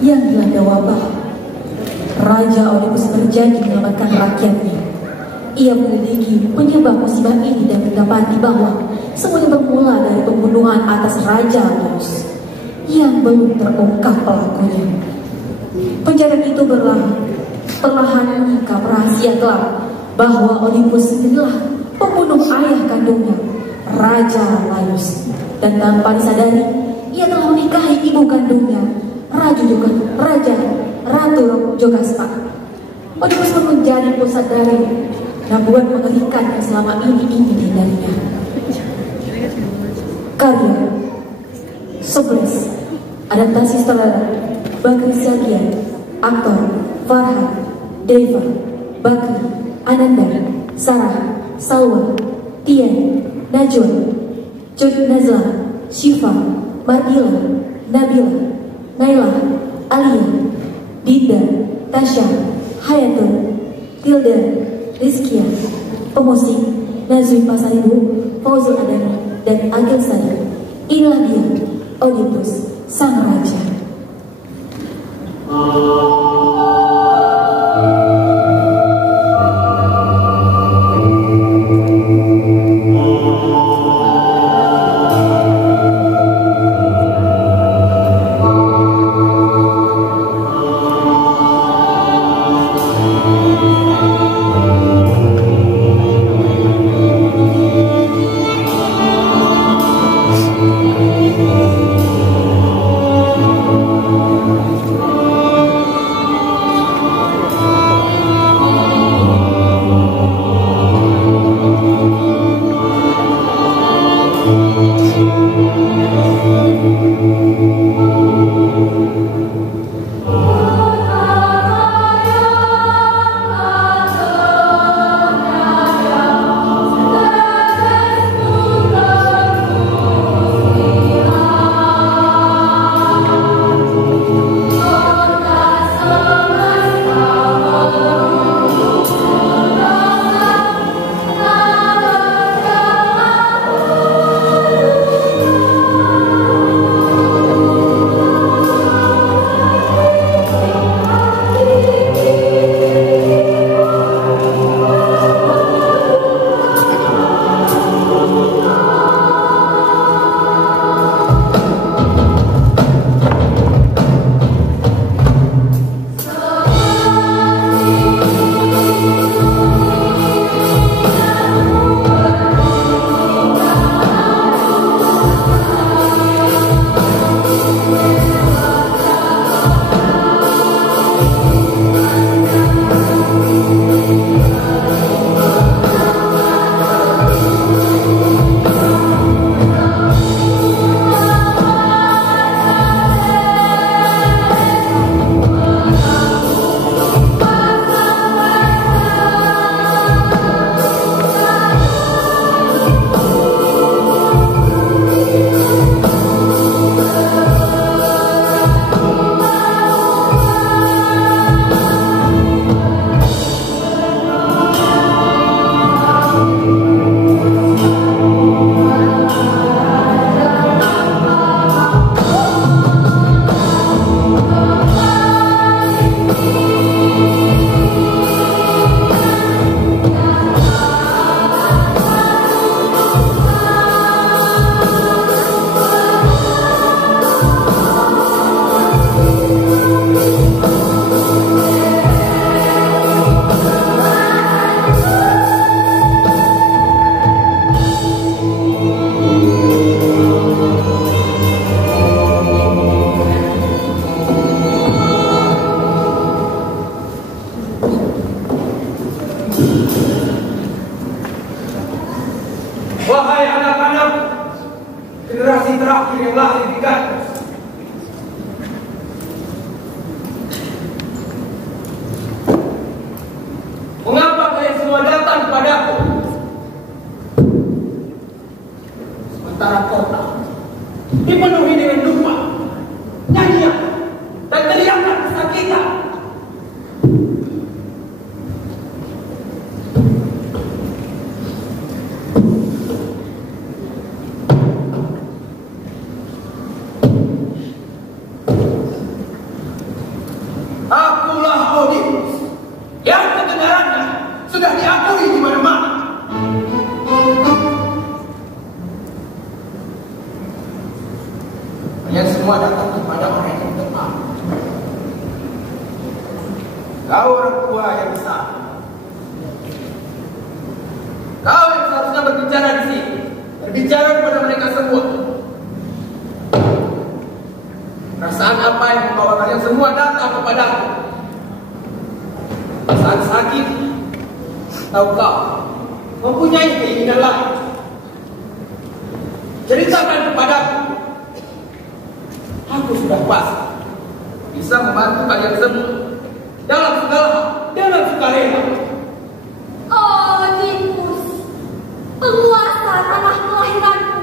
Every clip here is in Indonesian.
yang dilanda wabah. Raja Olympus berjanji menyelamatkan rakyatnya. Ia menyelidiki penyebab musibah ini dan mendapati bahwa semuanya bermula dari pembunuhan atas Raja Olympus yang belum terungkap pelakunya. Pencarian itu perlahan menyingkap rahasia gelap bahwa Olympus adalah pembunuh ayah kandungnya, Raja Laius, dan tanpa disadari ia telah menikahi ibu kandungnya, Ratu Jogaspa. Olympus pun menjadi pusat dari nabuan mengerikan yang selama ini ingin dihindarinya. Karya 11, adaptasi sutradara Bakri Zakian, aktor Farhan, Deva, Bakri, Ananda, Sarah, Salwa, Tian, Najwa, Cut Nazla, Syifa, Mardila, Nabila, Naila, Alia, Dinda, Tasya, Hayatul, Tilda, Rizkia. Pemusik Nazwi Pasaribu, Fauzul Adani, dan Agil Sari. Inilah dia, Olympus, sang raja. Wahai anak-anak, generasi terakhir yang lahir di Gaza, mengapa kalian semua datang kepadaku? Sementara kota dipenuhi dengan duka, nyanyian, dan teriakan kesakitan. semua datang kepada orang yang tepat. Kau orang tua yang besar, kau yang seharusnya berbicara di sini, berbicara kepada mereka semua. Perasaan apa yang membawa kalian semua datang kepadaku? Perasaan sakit? Atau kau mempunyai keinginan lain? Ceritakan kepadaku. Aku sudah pasti bisa membantu kalian semua dalam segala hal, dengan sukarela. Oh, Oedipus, penguasa tanah kelahiranku.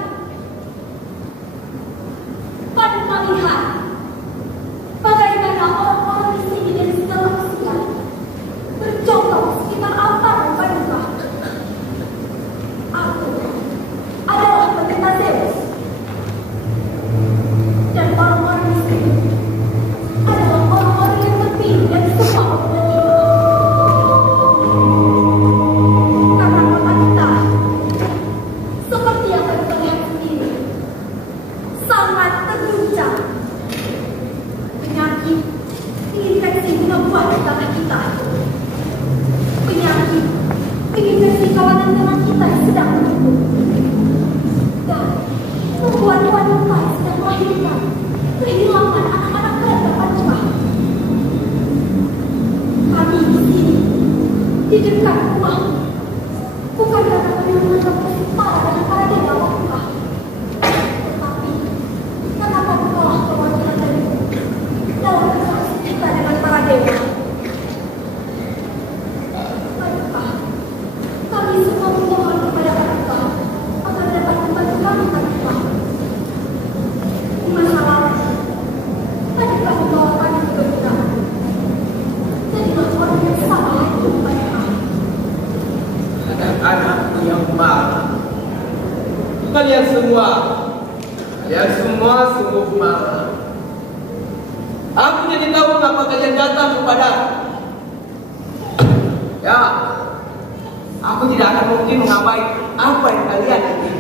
Paduka lihat bagaimana orang-orang di sini dari segala usia berjongkok sekitar altar Paduka. Aku adalah pendeta Zeus, dan orang-orang di sini adalah orang-orang yang terpilih dari semua umat kita. Karena kota kita, seperti yang Paduka lihat sendiri, sangat terguncang. Penyakit infeksi buah di tanah kita. Penyakit infeksi kawanan tanah kita yang sedang menunggu. Dan membuat wanita yang sedang melahirkan kehilangan anak-anak mereka Paduka. Kami di sini, di dekat rumah, bukan karena kami menganggap para dan para dewa Paduka, tetapi karena Paduka lah perwakilan dari dalam interaksi kita dengan para dewa. Paduka, kami semua memohon kepada Paduka agar dapat membantu kami, Paduka. Di masa lalu, Paduka membawa kami ke kebenaran. Jadilah orang yang sama lagi kepada kami. Anak-anak yang marah, kalian semua sungguh marah. Aku jadi tahu mengapa kalian datang kepada. Ya, aku tidak akan mungkin mengabaikan apa yang kalian ingin.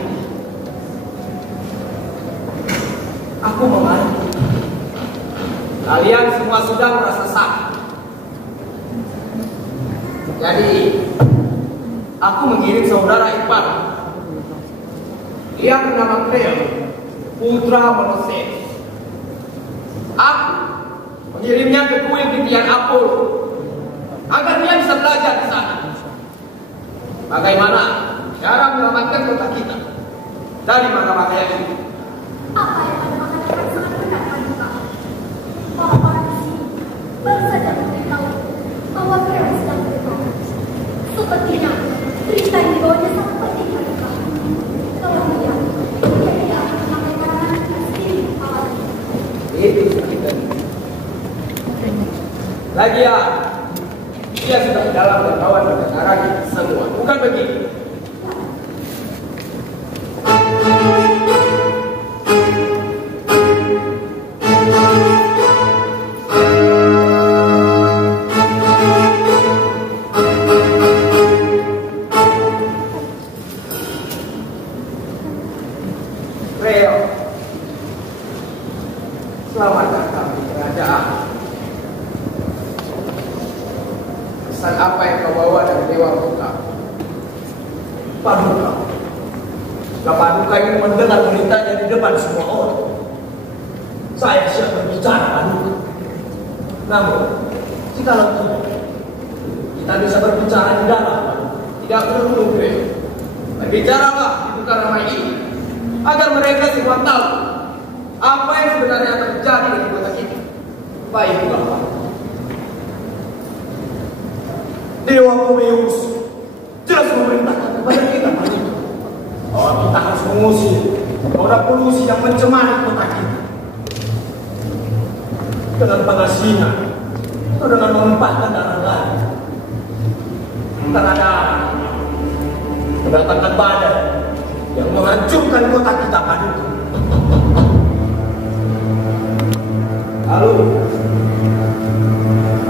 Aku mengerti. Kalian semua sudah merasa sakit. Jadi, aku mengirim saudara ipar. Dia bernama Kreo, putra Monoceus. Aku mengirimnya ke kuil titian Apollo agar dia bisa belajar di sana bagaimana cara menyelamatkan kota kita dari mangga-mangga ini. Apa yang Paduka katakan sangat benar, Paduka. Orang-orang di sini baru saja memberitahu bahwa Kreo sedang bertobat. Sepertinya berita yang dibawanya sangat penting, Paduka. Kalau dia tidak akan memakai karangan sendiri kepalanya. Itu kita. Lagian, dia sudah dalam dan kawan negara kita semua, bukan begitu? Kreo, selamat datang di kerajaan. Pesan apa yang kau bawa dari Dewa Paduka? Paduka. Paduka ingin mendengar beritanya di depan semua orang. Saya siap berbicara, Paduka. Namun, jikalau tidak, kita bisa berbicara di dalam. Tidak perlu Kreo. Berbicaralah di buka ramai ini, agar mereka semua tahu apa yang sebenarnya terjadi di kota kita. Baiklah, Dewa Pomeus jelas memerintahkan kepada kita bahwa kita harus mengusir orang polusi yang mencemari kota kita dengan pengasingan atau dengan menempatkan darah lain. Terhadap mendatangkan badai yang menghancurkan kota kita, Paduka. Lalu,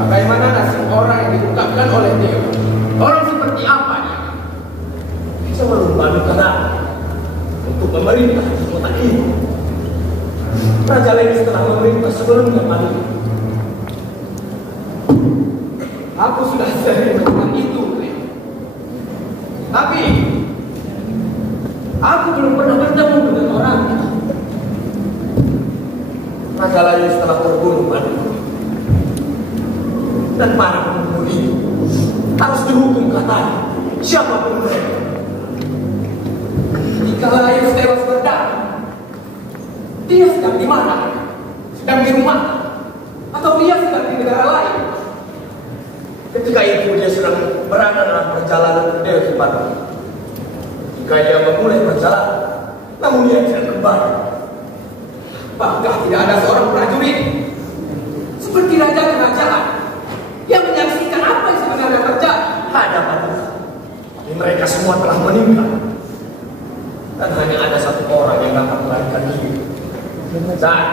bagaimana nasib orang yang diungkapkan oleh Dewa? Orang seperti apa dia? Bisa merubah negara untuk memerintah kota ini. Raja Lenis telah memerintah sebelumnya paduka. Aku sudah sering melakukan itu, tapi aku belum pernah bertemu dengan orangnya. Raja Lenis telah terbunuh paduka, dan para pembunuh itu harus dihukum katanya, siapapun mereka. Jika Lenis tewas berdarah, dia sedang di mana? Sedang di rumah? Atau dia sedang di negara lain? Ketika itu dia sedang berada dalam perjalanan ke Delhi paduka. Jika dia memulai perjalanan, namun dia tidak kembali. Apakah tidak ada seorang prajurit seperti raja kerajaan yang menyaksikan apa yang sebenarnya terjadi? Ada paduka, tapi mereka semua telah meninggal. Dan hanya ada satu orang yang dapat melarikan diri. Dan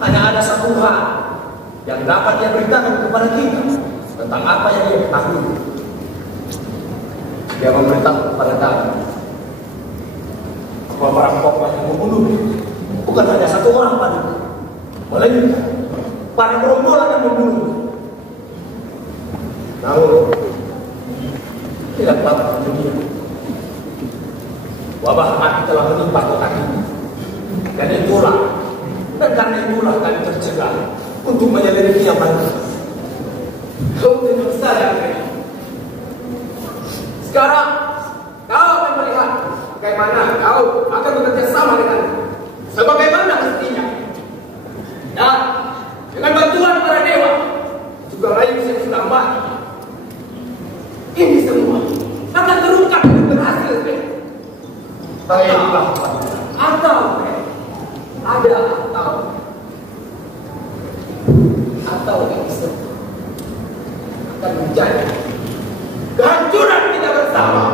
hanya ada satu hal yang dapat dia beritahu kepada kita tentang apa yang dia ketahui. Dia memberitahu kepada kami bahwa para perampok yang membunuh bukan hanya satu orang paduka, melainkan para gerombolan yang membunuh. Namun tidak dapat terjadi. Wabah mati telah menimpa kota ini. Dan karena itulah kami tercegah untuk menyelidiki yang baru. Kau tentu saja, sekarang kau akan melihat bagaimana kau akan bekerja sama dengan sebagaimana mestinya. Dan dengan bantuan para dewa juga lain yang sudah mati, ini semua akan terungkap dan berhasil. Baiklah, atau ada yang semua akan menjadi kehancuran kita bersama.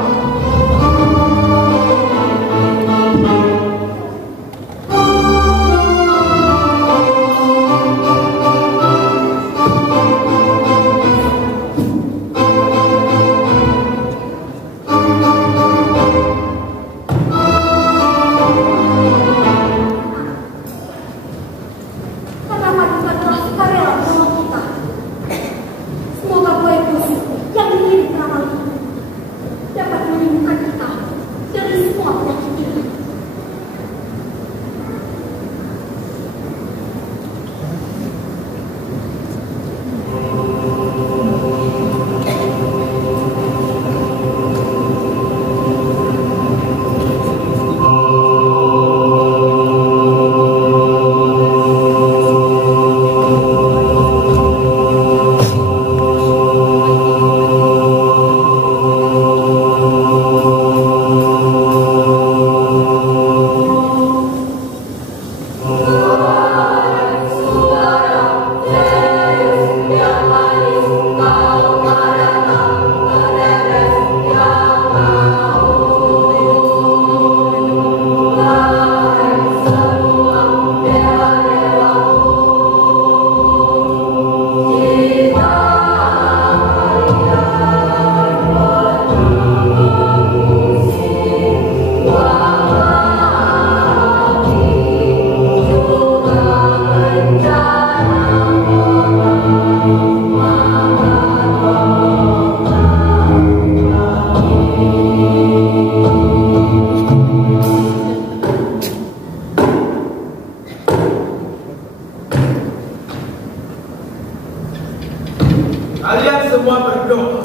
Kalian semua berdoa.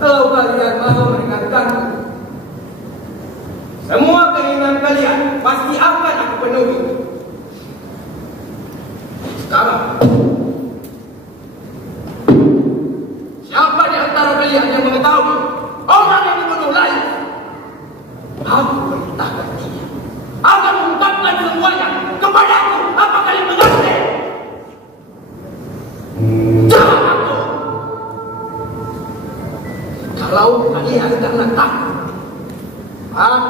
Kalau kalian mau meringankanku, semua keinginan kalian pasti akan aku penuhi. Sekarang, siapa di antara kalian yang mengetahui orang yang membunuh lain? Aku perintahkan dia akan mengungkapkan semuanya kepadaku. Apa kalian mengerti? Jangan aku. Kalau kalian karena takut,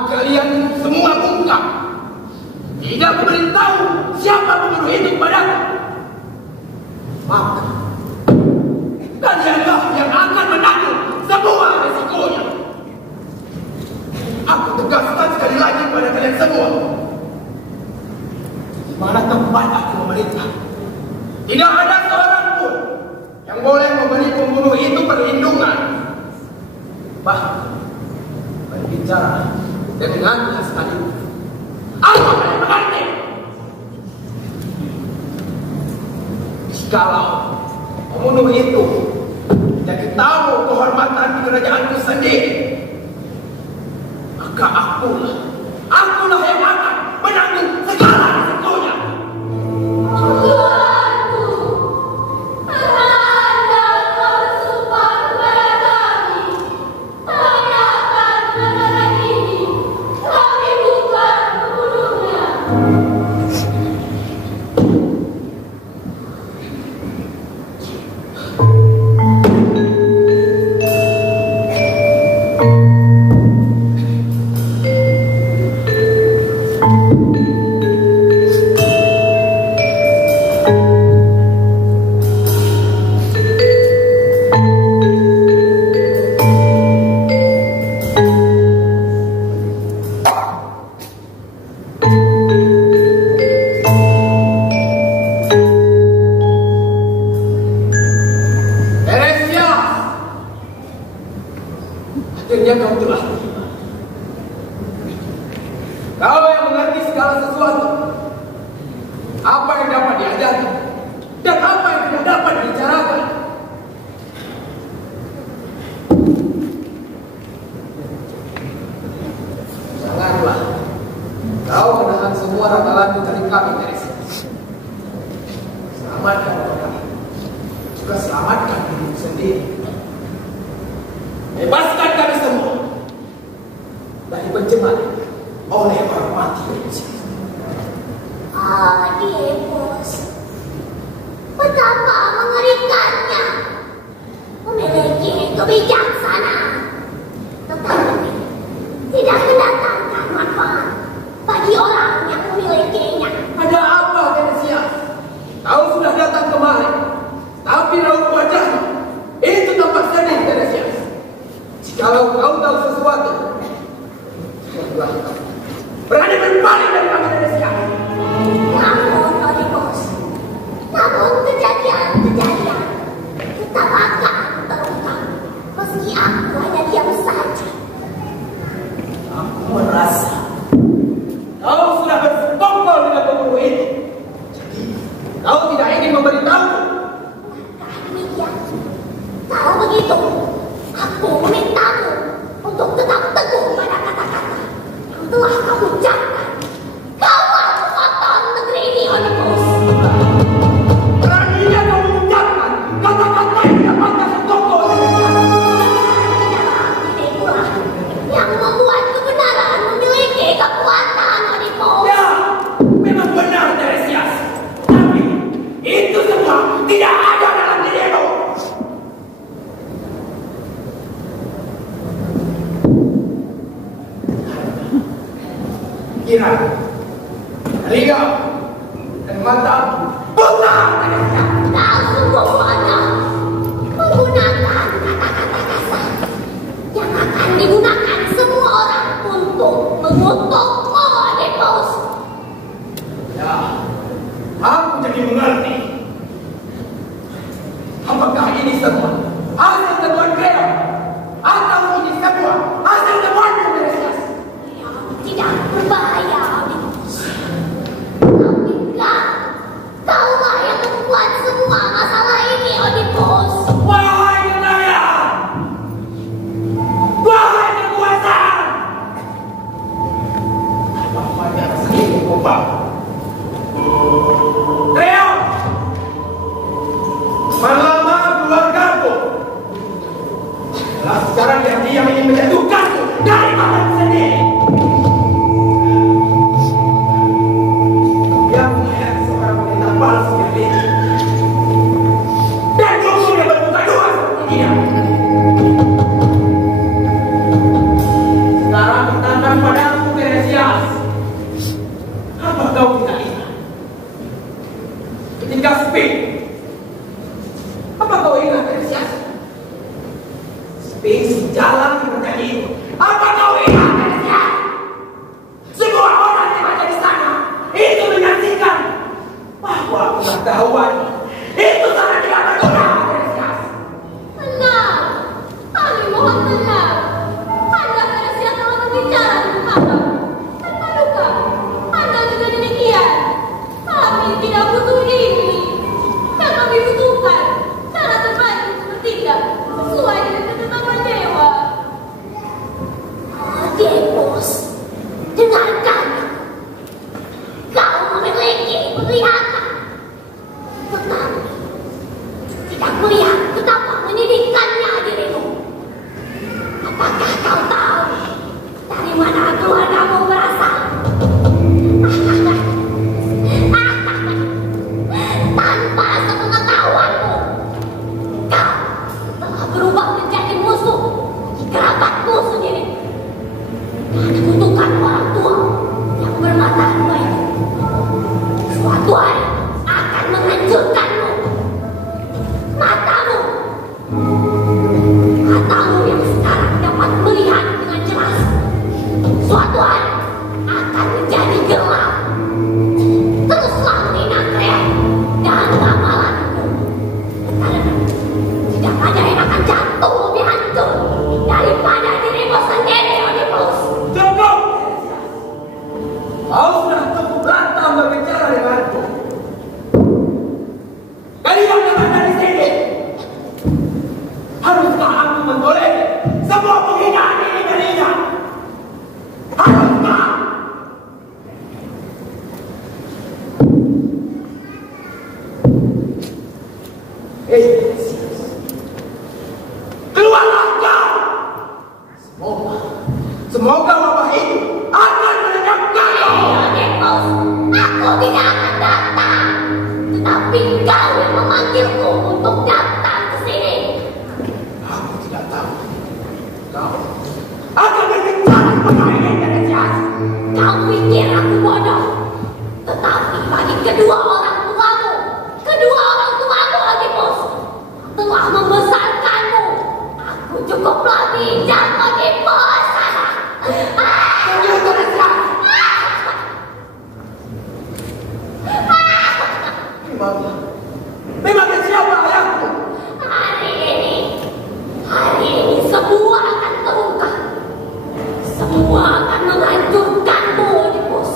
kalian semua bungkam. Tidak memberitahu siapa pembunuh itu kepadaku, maka kalianlah yang akan menanggung semua resikonya. Aku tegaskan sekali lagi kepada kalian semua, di mana tempat aku memerintah, tidak ada seorang pun yang boleh memberi pembunuh itu perlindungan, bahkan berbicara dengannya sekalipun. Aku akan mengerti. Jikalau pembunuh itu jadi tamu kehormatan di kerajaanku sendiri, maka akulah yang akan menanggung segala risikonya. Tuanku, Anda bersumpah kepada kami, tanyakan kebenaran ini, kami bukan pembunuhnya. Akhirnya kau telah tiba. Kau yang mengerti segala sesuatu, apa yang dapat diajari dan apa yang tidak dapat dibicarakan. Janganlah kau menahan semua rakalanmu dari kami, Teresa. Selamatkan kami, juga selamatkan dirimu sendiri. Bebaskan kami semua dari pencemaran oleh orang mati. Oedipus, betapa mengerikannya memiliki kebijaksanaan, tetapi tidak mendatangkan manfaat bagi orang yang memilikinya. Ada apa, Teresia? Kau sudah datang kemari, tapi raut wajahmu itu tampak sedih, Teresia. Kalau kau tahu sesuatu, berani berbalik dari kami, Teresia. Namun, Oedipus, namun kejadian-kejadian tetap akan terungkap meski aku hanya diam saja. Aku merasa kau sudah bersekongkol dengan pembunuh itu. Jadi, kau tidak ingin memberitahu. Bukankah demikian? Kalau begitu, aku memintamu untuk tetap teguh pada kata-kata yang telah kamu ucapkan. Kawal kekuatan negeri ini, Oedipus. Beraninya kau mengucapkan kata-kata yang tidak pantas sekongkol. Ini pula yang membuat kebenaran memiliki kekuatan, Oedipus. Ya, memang benar, Teresias. Tapi itu semua tidak ada dalam dirimu. Kira, telinga dan mata buta, Teresias. Kau sungguh bodoh menggunakan kata-kata kasar yang akan digunakan semua orang untuk mengutukmu, Oedipus. Ya, aku jadi mengerti. Apakah ini semua hasil temuan Cleo? Atau ini semua hasil temuanmu, Teresias? Yang tidak berbahaya, Oedipus. Tapi kaulah yang membuat semua masalah ini, Oedipus. Wahai nelayan! Wahai kekuasaan! Apa banyak sendiri kumpang? Cleo! Melamar keluargaku! Setelah sekarang dia ingin menjatuhkanku dari mataku sendiri! Dia menghayat seorang wanita palsu yang licik. Dan gugur yang bermuka dua seperti dia. Pasti jalan seperti itu. Apa kau ingat ya? Semua orang yang ada di sana itu menyaksikan bahwa pengetahuan itu sangat tidak berguna. Tenang, kami mohon tenang. Anda Teresia telah berbicara dengan Papa. Dan padukah Anda juga demikian? Kami tidak butuh ini. Yang kami butuhkan cara terbaik untuk bertindak sesuai dengan ketetapan dewa. Demos, dengarkan. Kau memiliki penglihatan, tetapi tidak melihat betapa menyedihkannya dirimu. Apakah kau tahu dari mana keluargamu berasal? Tanpa sepengetahuanmu, kau telah berubah menjadi musuh di kerabatmu sendiri. Karena kutukan orang tua yang bermata dua itu suatu hari akan menghancurkanmu. Matamu yang sekarang dapat melihat dengan jelas, suatu hari akan menjadi gelap. Teruslah mengingat reak dan ramalanku, karena tidak ada yang akan jatuh lebih hancur daripada dirimu sendiri, Oedipus. Cukup! Kau sudah cukup lantang berbicara denganku. Kalian datang dari sini. Haruskah aku mentolerir semua penghinaan ini darinya? Haruskah? Keluarlah kau! Semoga wabah itu akan melenyapkanmu. Oedipus, aku tidak akan datang, tetapi kau yang memanggilku untuk datang ke sini. Aku tidak tahu. Kau akan berbicara seperti ini, Teresia. Kau pikir aku bodoh, tetapi bagi kedua orang tuamu, Oedipus, telah membesarkanmu. Aku cukuplah bijak, Oedipus. Tunggu, Teresia. Memang siapa ayahku? Hari ini semua akan terungkap. Semua akan menghancurkanmu, Oedipus.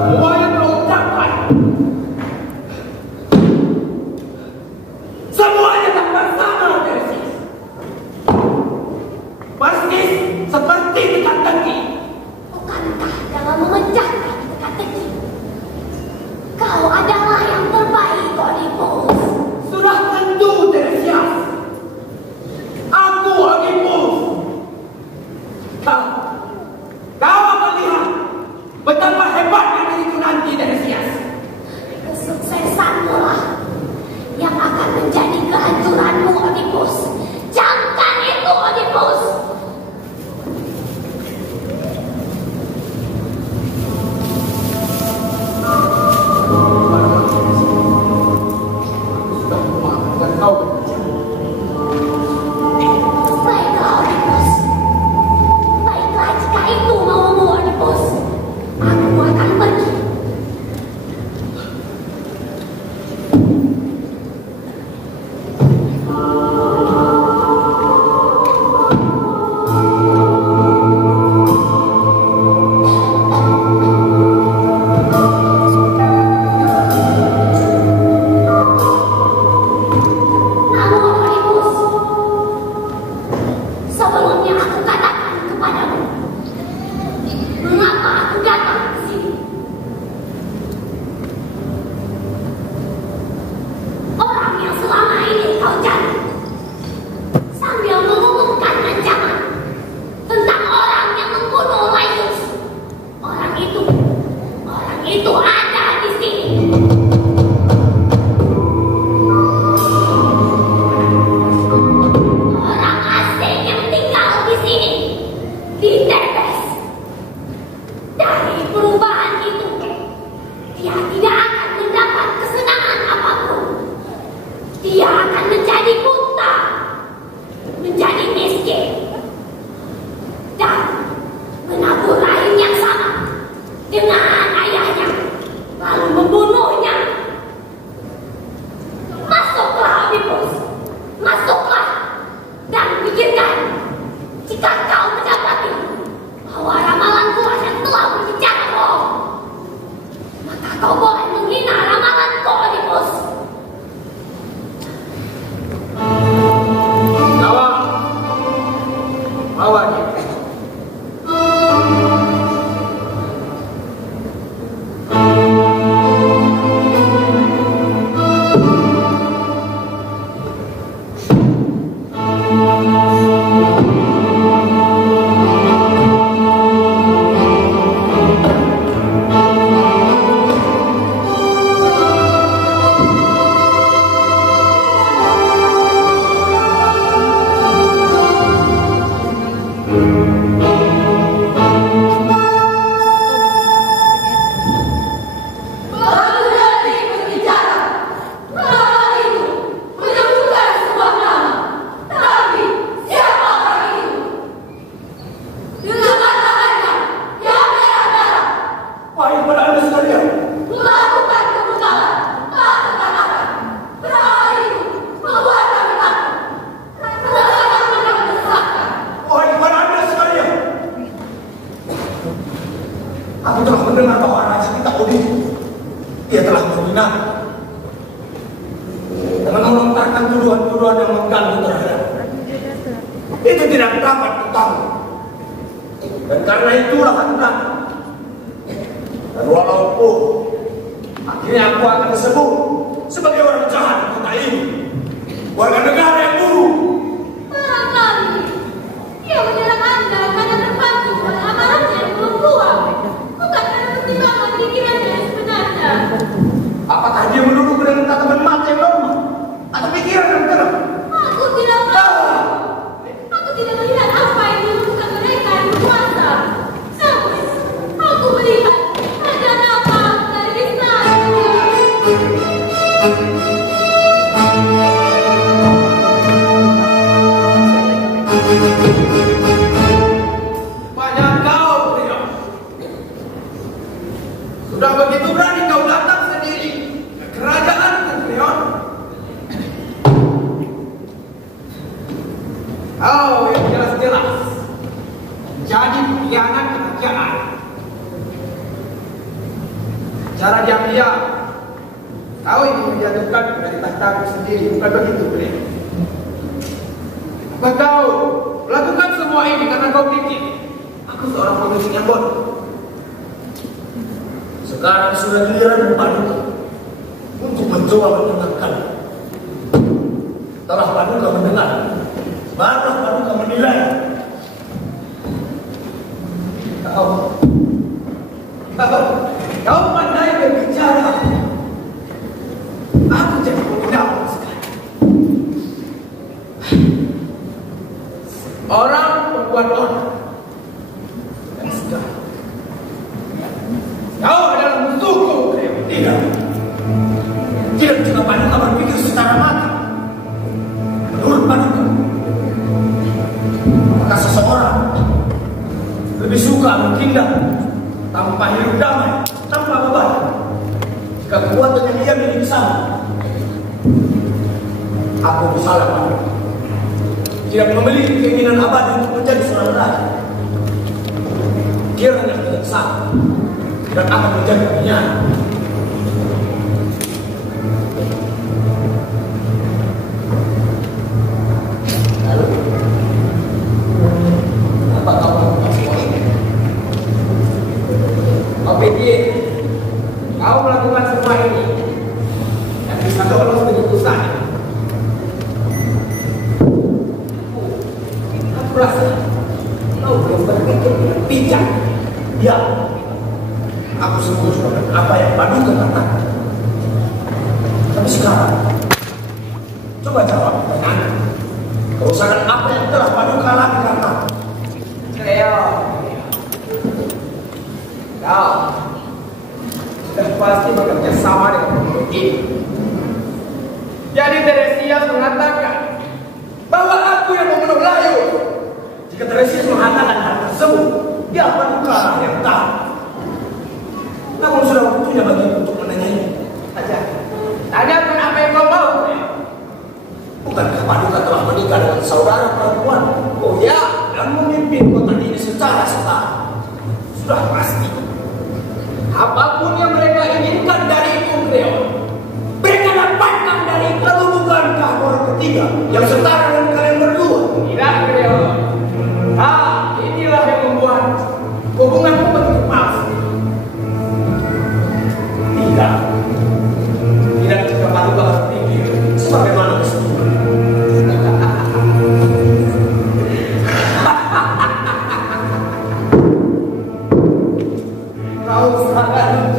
Semua yang kau ucapkan, semuanya tak bersama, Teresia. Persis seperti teka-teki. Bukankah dalam memecahkan teka-teki, kau adalah yang terbaik, Oedipus? Sudah tentu, Teresia. Aku Oedipus. Kau akan lihat betapa hebatnya diriku nanti, Teresia. Kesuksesanmu lah yang akan menjadi kehancuranmu, Oedipus. Camkan itu, Oedipus. Sudah memaafkan kau. Baiklah, Oedipus. Baiklah, jika itu maumu, Oedipus, aku akan pergi. dan melontarkan tuduhan-tuduhan yang mengganggu terhadap itu tidak dapat ditanggung. Dan karena itulah hendak. Dan walaupun akhirnya aku akan disebut sebagai orang jahat di kota ini, warga negara yang buruk. Barangkali dia menyerang Anda karena terpacu oleh amarahnya yang belum keluar, bukan karena pertimbangan pikirannya yang sebenarnya. Apakah dia menurutku dengan tatapan mata yang normal atau pikiran yang tenang? Aku tidak tahu. Aku tidak melihat apa yang dilakukan mereka yang berkuasa. Namun, aku melihat ada nama dari istana. Banyak kau, Priok. Sudah begitu berani kau datang sendiri ke kerajaanku, Priok. Kau yang jelas-jelas jadi pengkhianat kerajaan. Cara diam-diam kau ingin menjatuhkan dari tahtaku sendiri, bukan begitu, Priok? Apa kau lakukan semua ini karena kau pikir aku seorang pemimpin yang bodoh? Sekarang sudah giliran Paduka untuk mencoba mendengarkan. Setelah Paduka mendengar, baru Paduka menilai. Kau pandai berbicara. Aku jadi bodoh sekali. Orang membuat orang. Dan sekarang kau adalah musuhku. Tidak. Tidak juga Paduka berpikir secara matang. Menurut Paduka, maka seseorang lebih suka bertindak tanpa hidup damai, tanpa beban. Jika kekuatan yang ia miliki sama, aku bersalah Paduka. Tidak memiliki keinginan abadi untuk menjadi seorang raja. Dia hanya tidak sah dan akan menjadi pengkhianat. Lalu, apa kau melakukan semua ini? Kau pikir kau melakukan semua ini dan bisa lolos begitu saja? Aku rasa kau belum berpikir dengan bijak. Ya, aku setuju dengan apa yang Paduka katakan. Tapi sekarang, coba jawab pertanyaan. Kerusakan apa yang telah Paduka lakukan? Cleo, kau sudah pasti bekerja sama dengan penduduk ini. Jadi Teresias mengatakan bahwa aku yang membunuh Layu. Jika Teresias mengatakan hal tersebut, dia Paduka yang tahu. Namun sudah waktunya bagi untuk menanyai. Aja. Tanyakan apa yang kau mau. Bukankah Paduka telah menikah dengan saudara perempuan? Oh ya, dan memimpin kota ini secara setara. Sudah pasti. Apapun yang mereka inginkan dari itu, Cleo, mereka dapatkan dari itu. Lalu bukankah orang ketiga yang setara dengan kalian berdua? Tidak, Cleo. Inilah yang membuat hubunganmu begitu palsu. Tidak. Tidak jika Paduka berpikir sebagaimana mestinya. Kau sangat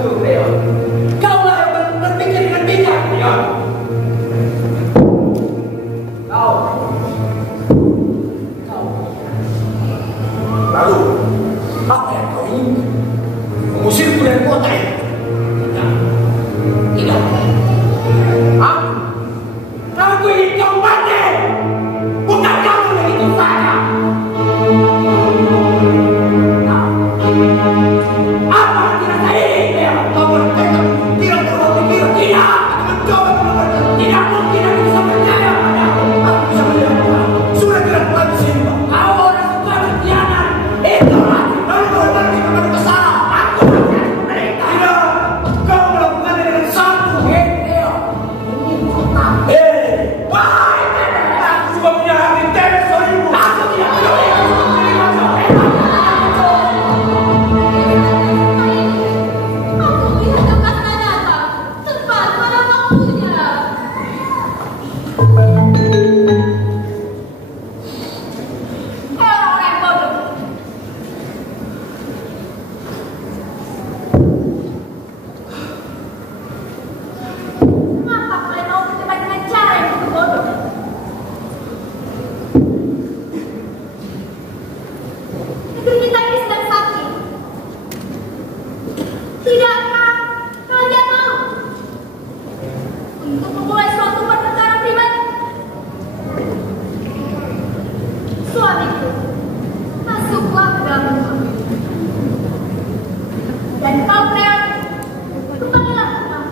untuk memulai suatu pertengkaran pribadi. Suamiku, masuklah ke dalam rumah. Dan kau Cleo, kembalilah ke rumah.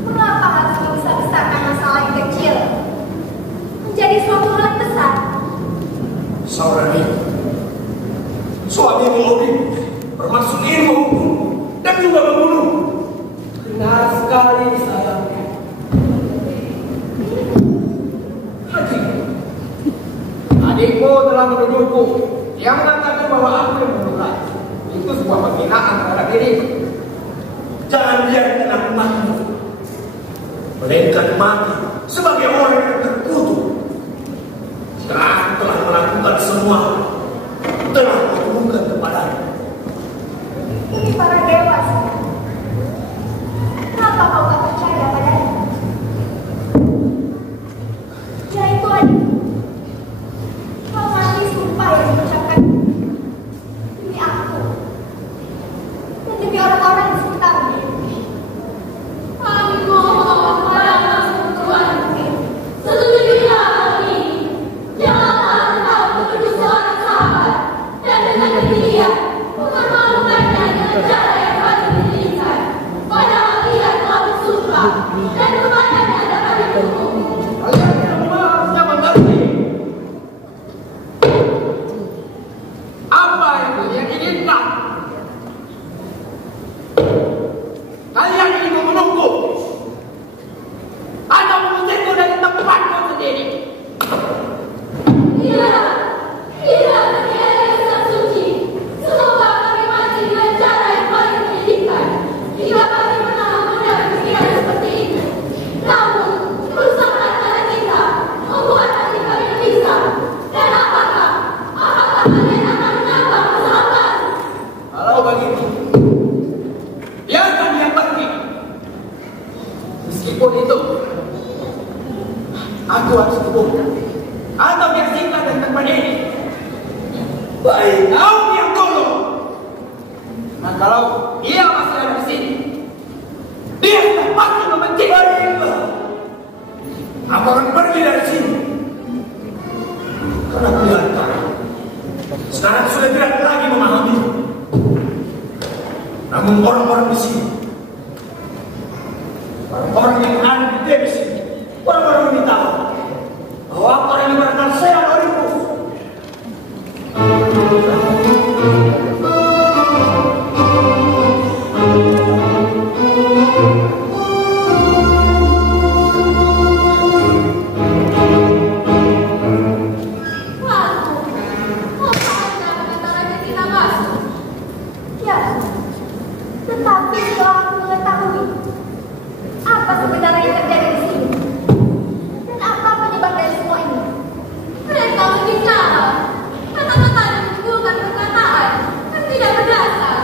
Mengapa harus membesar-besarkan masalah yang kecil menjadi suatu hal yang besar? Saudari, suamimu Odin bermaksud ingin menghukum dan juga membunuh. Benar sekali sayangnya. Haji, adikmu telah menuduhku. Dia mengatakan bahwa aku yang memulai. Itu sebuah penghinaan terhadap diriku. Jangan biarkan aku mati, melainkan mati sebagai orang yang terkutuk. Jika aku telah melakukan semua, telah kutukan kepadanya. Ini para dewa. Kenapa kau tak percaya padanya? Ya itu adik. Kau mati sumpah yang mengucapkan demi aku dan demi orang-orang di sekitarnya. Kami mohon padamu Tuhan, setujulah kami. Janganlah engkau menuduh seorang sahabat dan dengan demikian mempermalukannya dengan cara yang paling menyedihkan. Padahal ia telah bersumpah dan kepadanya dapat dihukum. Kalian semua harusnya mengerti apa yang kalian inginkan. Kalian ingin membunuhku atau mengusirku dari tempatku sendiri? Tidak terkira yang suci. Semoga kami mati dengan cara yang paling menyedihkan. Jika kami pernah memendam pikiran seperti itu. Namun, kerusakan antara kita membuat hati kami berpisah. Dan apakah kalian akan menambah masalah baru? Kalau begitu, biarkan dia pergi. Meskipun itu, aku harus hukum atau dia singkat dan tempat ini. Baik, kau diam dulu. Nah, kalau dia masih ada di sini, dia sudah pasti membenci. Baiklah, aku akan pergi dari sini. Karena kelihatan sekarang sudah tidak lagi memahami. Namun orang-orang di sini, orang-orang yang ada di Tebes ini, orang-orang ini tahu bahwa aku orang yang berkata saya Olympus. Ya, tetapi setelah aku mengetahui apa sebenarnya yang terjadi di sini dan apa penyebab dari semua ini, mereka berbicara kata-kata yang menimbulkan perkataan yang tidak berdasar.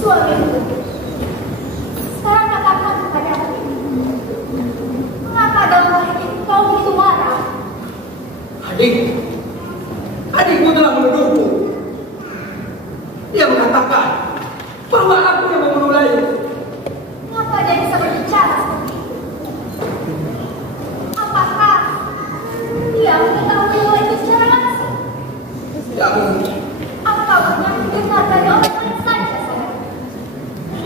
Suamiku, sekarang katakan kepada aku, mengapa dalam hal ini kau begitu marah? Adikmu telah menuduhku. Dia mengatakan bahwa aku yang memulainya. Mengapa dia bisa berbicara seperti itu? Apakah dia mengetahui hal itu secara langsung? Tidak mungkin. Atau hanya mendengar dari orang lain saja, sayang?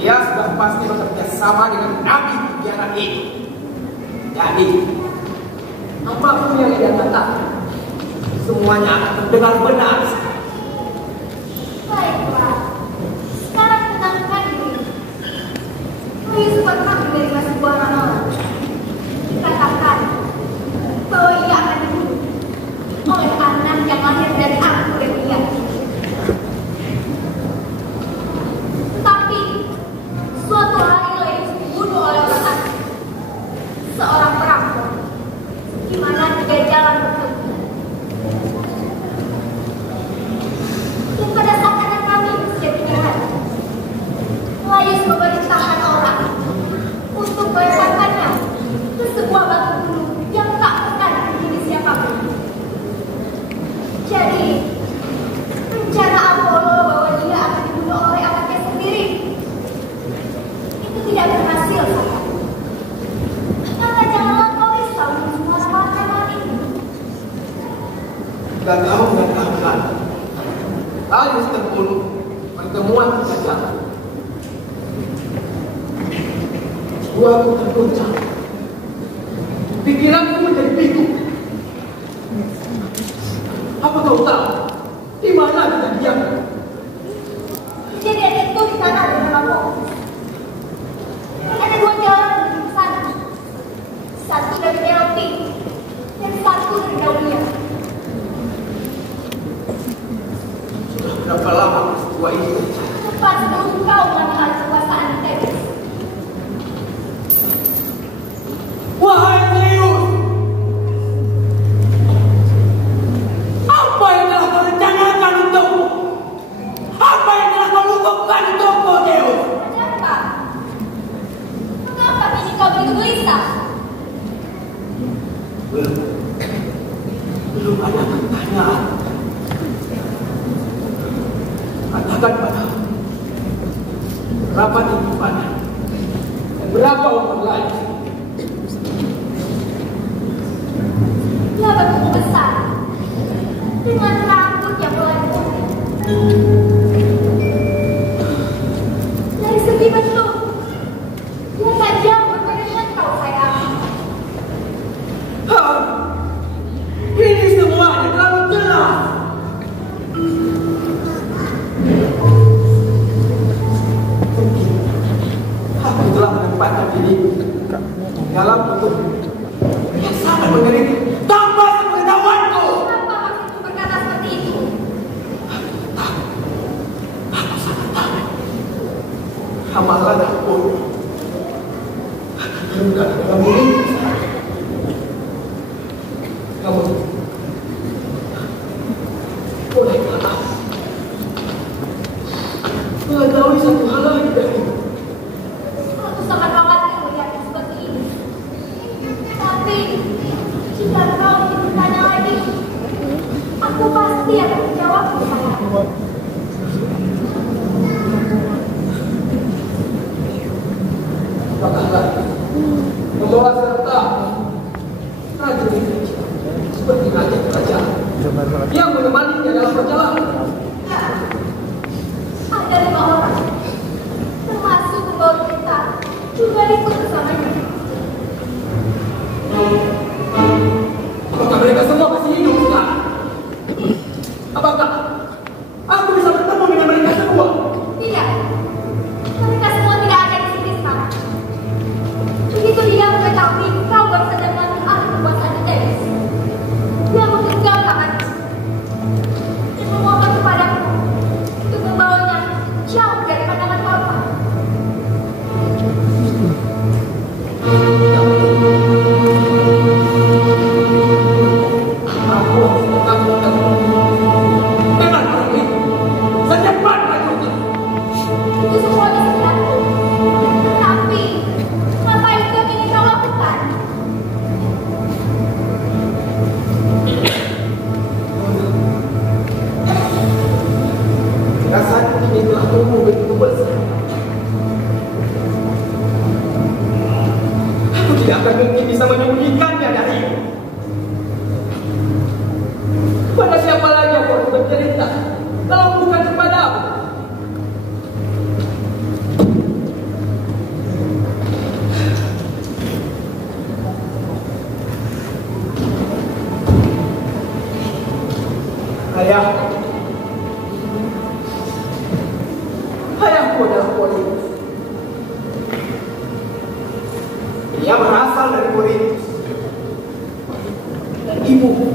Dia sudah pasti bekerja sama dengan Nabi Tiara ini. Jadi, apapun yang dia katakan, semuanya akan terdengar benar. Baiklah, sekarang tenangkan diri. Yusuf pernah menerima sebuah ramalan. Dikatakan bahwa ia akan dibunuh oleh anak yang lahir dari aku dan dia. Tetapi suatu hari Yusuf dibunuh oleh orang asing, seorang perampok, di mana tiga jalan bertemu. Gaius memerintahkan orang untuk melemparkannya ke sebuah batu gunung yang tak pernah dikunjungi siapapun. Jadi, rencana Apollo bahwa dia akan dibunuh oleh anaknya sendiri itu tidak berhasil, sayang. Maka janganlah kau risau dengan semua ramalan ini. Dan kamu mengatakan Gaius terbunuh pertemuan saja. Jiwaku tergoncang, pikiranku menjadi bingung. Apa kau tahu di mana kita diam? Kejadian itu di sana bernama Fokus. Ada dua jalan menuju ke sana. Satu dari Delphi dan satu dari Daulia. Sudah berapa lama peristiwa ini terjadi? Tepat sebelum kau mengambil kekuasaan di Tebes. Wahai Zeus, apa yang telah kau rencanakan untukku? Apa yang telah kau lupakan untukku, Zeus? Kenapa? Mengapa kini kau begitu gelisah? Belum ada pertanyaan. Katakan padaku, berapa timpannya dan berapa umur lagi? Dia bertubuh besar dengan rambut yang mulai putih. Dari segi bentuk, dia tak jauh berbeda dengan kau, sayang. Hah, ini semuanya terlalu jelas. Aku telah menempatkan diriku dalam bentuk yang sangat mengerikan tanpa sepengetahuanku. Kenapa maksudmu berkata seperti itu? Aku sangat tahu. Amalan aku akan terluka dalam diriku. Kamu bolehkah mengetahui satu hal lagi dariku? Aku sangat khawatir melihatnya seperti ini. Tapi, jika kau bertanya lagi, aku pasti akan menjawab, sayang. Apakah membawa serta prajurit kecil seperti raja kerajaan yang menemaninya dalam perjalanan? Ya, ada 5 orang, termasuk pembawa kita, juga ikut bersamanya. Apakah mereka semua masih hidup sekarang? Apakah aku bisa bertemu dengan mereka semua? Tidak, mereka semua tidak ada di sini sekarang. Begitu dia mengetahui kau baru saja mengambil alih kekuasaan di Tebes, dia menggenggam tanganku dan memohon kepadaku untuk membawanya jauh dari pandangan papa. Aku harus mengatakan dengan orang itu secepat prajurit. Itu semua bisa dilakukan. Tapi, apa yang kau ingin kau lakukan? Rasanya ini telah tumbuh begitu besar. Aku tidak akan mungkin bisa menyembunyikannya darimu. Pada siapa lagi aku harus bercerita kalau bukan kepadamu? Ayahku adalah Polybus. Dia berasal dari Korintus. Dan ibuku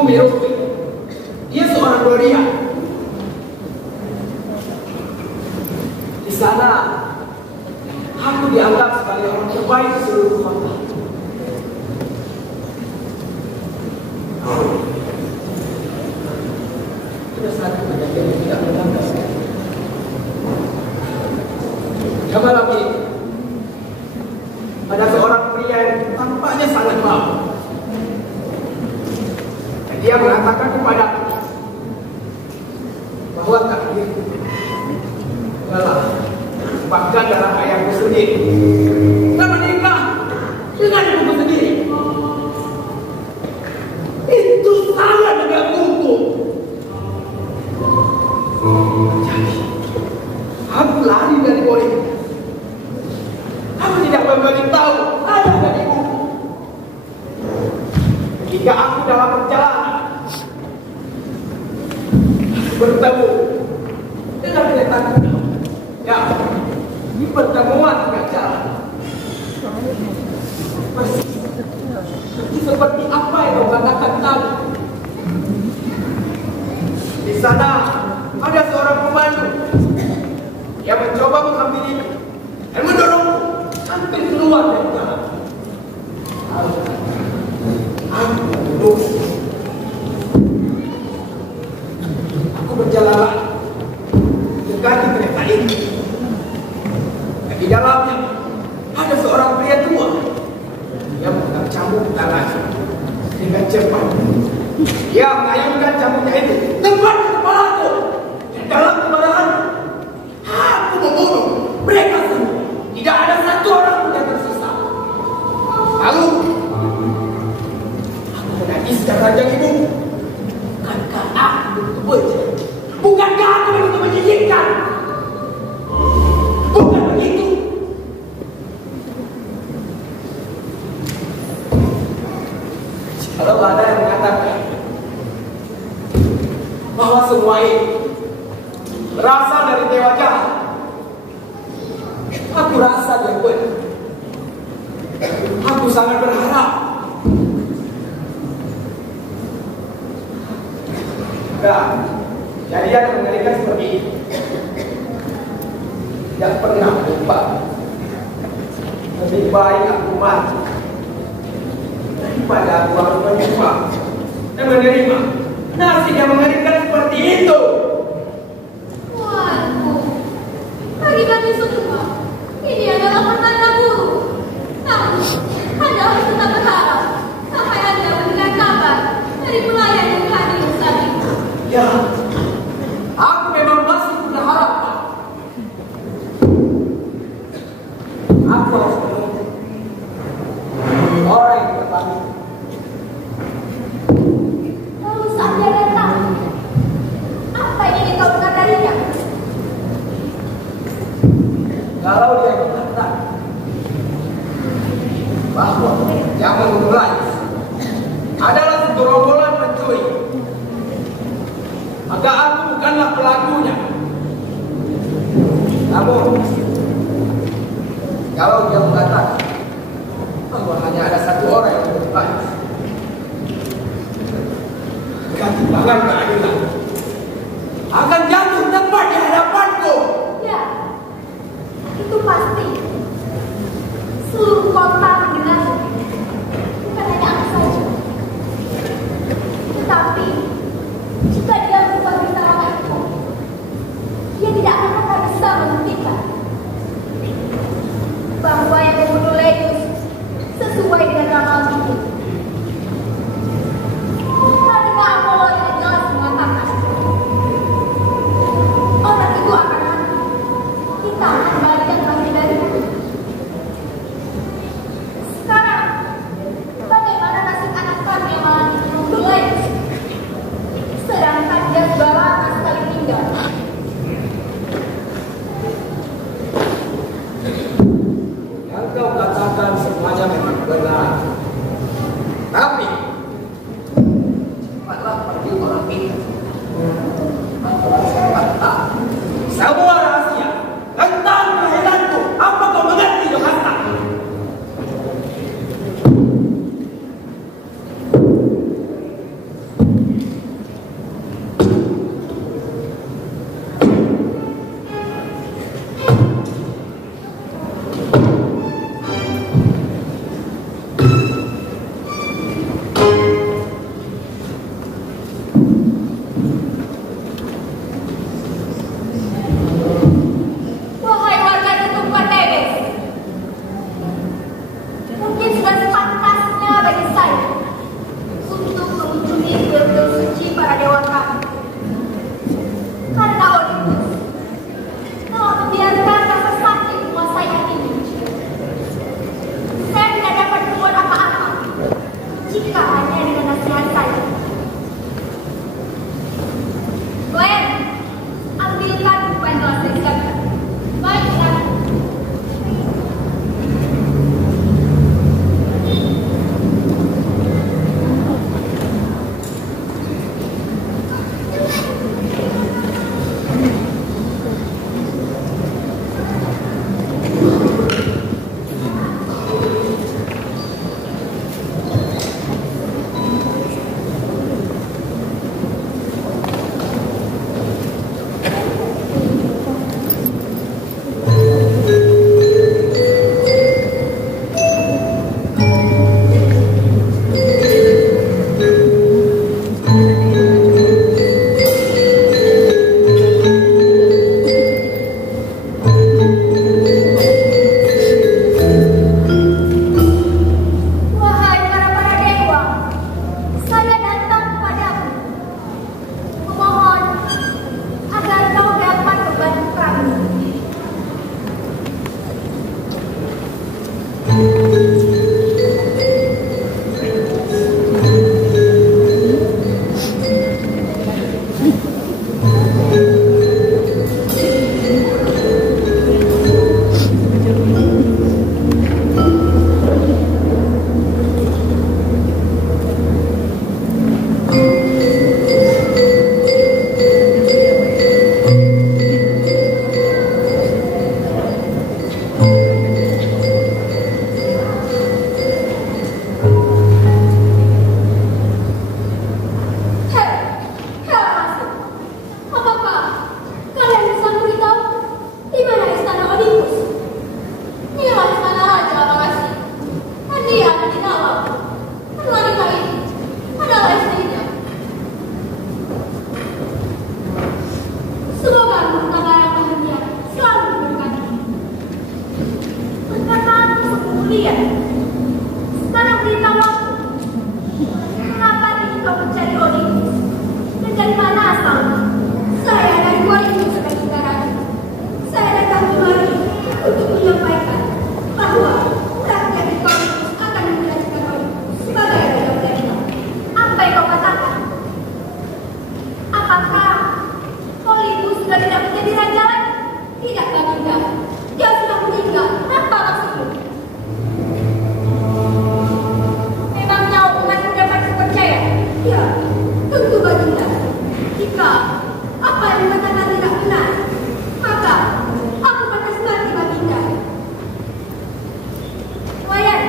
Merope. Dia seorang Gloria. Di sana, aku dianggap sebagai orang terbaik di seluruh kota. Pada saat kejadian tidak menangkap. Pada malam ini, ada seorang pria yang tampaknya sangat malu. Dan dia mengatakan kepada bahwa takdir adalah bahkan darah ayahku sendiri. Dan menikah dengan ibuku sendiri. Itu sangat menggangguku. Jadi, aku lari dari politik. Aku tidak memberitahu ayah dan ibu. Ketika aku dalam perjalanan, aku bertemu dengan keretaku. Ya, di pertemuan tengah jalan. Persis seperti apa yang kau katakan tadi. Di sana ada seorang pemandu yang mencoba menghampiriku dan mendorongku hampir keluar dari jalan. Aku duduk. Aku berjalan lagi mendekati kereta ini. Dan di dalamnya ada seorang pria tua yang memegang cambuk di tangannya dengan cepat. Dia mengayunkan cambuknya itu tepat di kepalaku. Dan dalam kemarahan, aku membunuh mereka semua. Tidak ada satu orang pun yang tersisa. Lalu aku menangis dan ranjang ibu. Bukankah aku begitu bejat? Bukankah aku begitu menjijikkan? Bukan begitu. Kalau ada yang mengatakan bahwa semua ini berasal dari dewa jahat, aku rasa dia benar. Aku sangat berharap kejadian yang mengerikan seperti ini tidak pernah lupa. Lebih baik aku mati daripada aku harus menyumpah dan menerima nasib yang mengerikan seperti itu. Waduh, bagi-bagi semua, ini adalah pertanda buruk. Namun, Anda harus tetap berharap sampai Anda mendengar kabar dari pelayan yang hadir saat itu. Ya, aku memang masih berharap. Aku harus menunggu orang yang bertanya. Lalu saat dia datang, apa yang ingin kau dengar darinya? Kalau dia mengatakan bahwa yang memulai adalah segerombolan pencuri, maka aku bukanlah pelakunya. Namun, kalau dia mengatakan bahwa hanya ada satu orang yang memulai, ketimpangan keadilan akan jatuh tepat di hadapanku. Ya, itu pasti. Seluruh kota mendengarnya. Bukan hanya aku saja. Tetapi, jika dia membuat berita lama itu, dia tidak akan pernah bisa membuktikan bahwa yang membunuh Letus sesuai dengan ramalan itu. Karena Apollo dengan jelas mengatakan orang itu akan mati di tangan bayi yang lahir darinya. Sekarang, bagaimana nasib anak kami yang malah membunuh Letus? Sedangkan dia sudah lama sekali tinggal. Yang kau katakan semuanya memang benar. Tapi cepatlah pergi orang itu. Aku harus cepat tahu semua rahasia tentang Dia sudah meninggal. Apa maksudmu? Memangnya omonganmu dapat dipercaya? Ya, tentu Baginda. Jika apa yang dikatakan tidak benar, maka aku pantas mati Baginda. Wayan,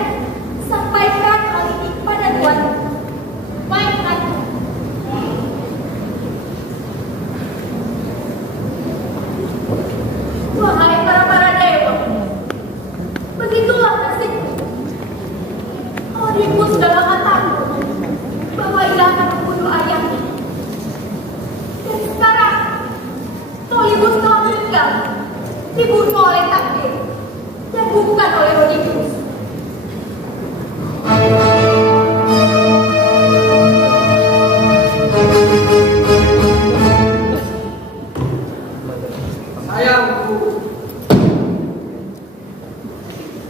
sampaikan hal ini kepada Tuan. Baik, Ratu. Wahai para dewa, begitulah nasibku. Adikku sudah mengatakan bahwa ia akan membunuh ayahnya. Dan sekarang, Polybus telah meninggal, dibunuh oleh takdir, dan bukan oleh Rodikus. Sayangku,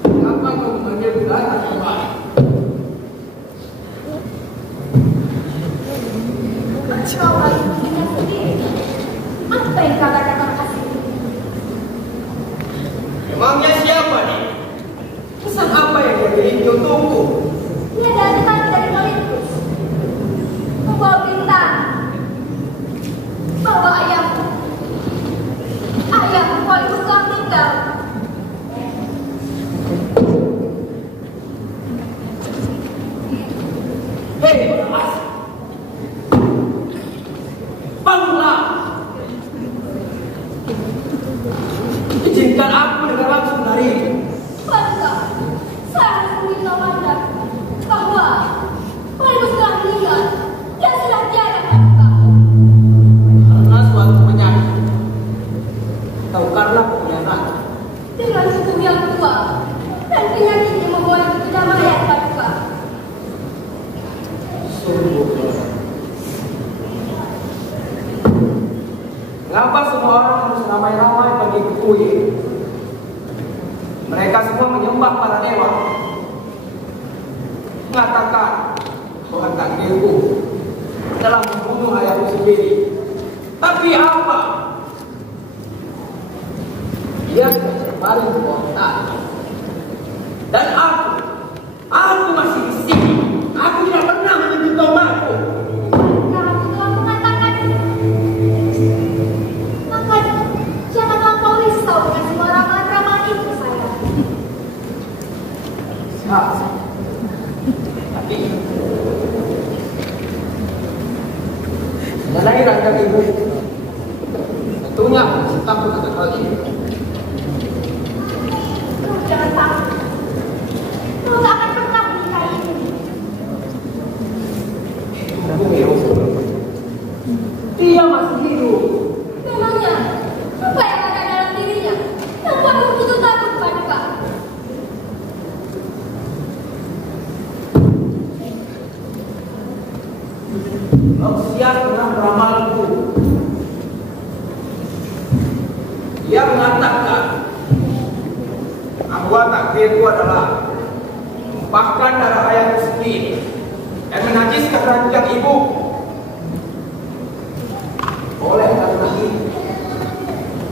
kenapa kau menyebut anak kembali? Kau harus mendengar sendiri. Apa yang katakan orang asing? Memangnya siapa nih? Pesan apa yang dia miliki untukku? Dia datang dari Polybus, membawa berita bahwa ayahmu Polybus telah meninggal. Hei, Mas! Bangunlah! Izinkan aku dengar langsung darimu. Bangsa, saya harus memberitahu Anda bahwa Polybus telah meninggal dan sudah tiada Bangsa. Karena suatu penyakit. Tahukahlah kebenaran. Dengan tubuh yang tua dan penyakit yang membawa kedamaian Bangsa. Sungguh. Mengapa semua orang harus ramai-ramai pergi ke kuil? Mereka semua menyembah para dewa. Mengatakan bahwa takdirku telah membunuh ayahku sendiri. Tapi apa? Dia sudah terbaring di bawah tanah. Dan aku masih di sini. Aku tidak pernah menyentuh tomaku. Karena aku telah mengatakan, maka jangan lampau risau dengan semua ramalan-ramalan itu, saya. Tapi mengenai ranjang ibu, tentunya aku masih takut akan hal ini. Kau jangan takut. Kau tak akan pernah menikahi ini. Dia masih hidup. Memangnya, apa yang ada dalam dirinya yang buatmu begitu takut pada Kak? Siap dengan ramalku. Dia mengatakan bahwa takdirku adalah menumpahkan darah ayahku sendiri dan menajiskan ranjang ibu. Oleh karena itu,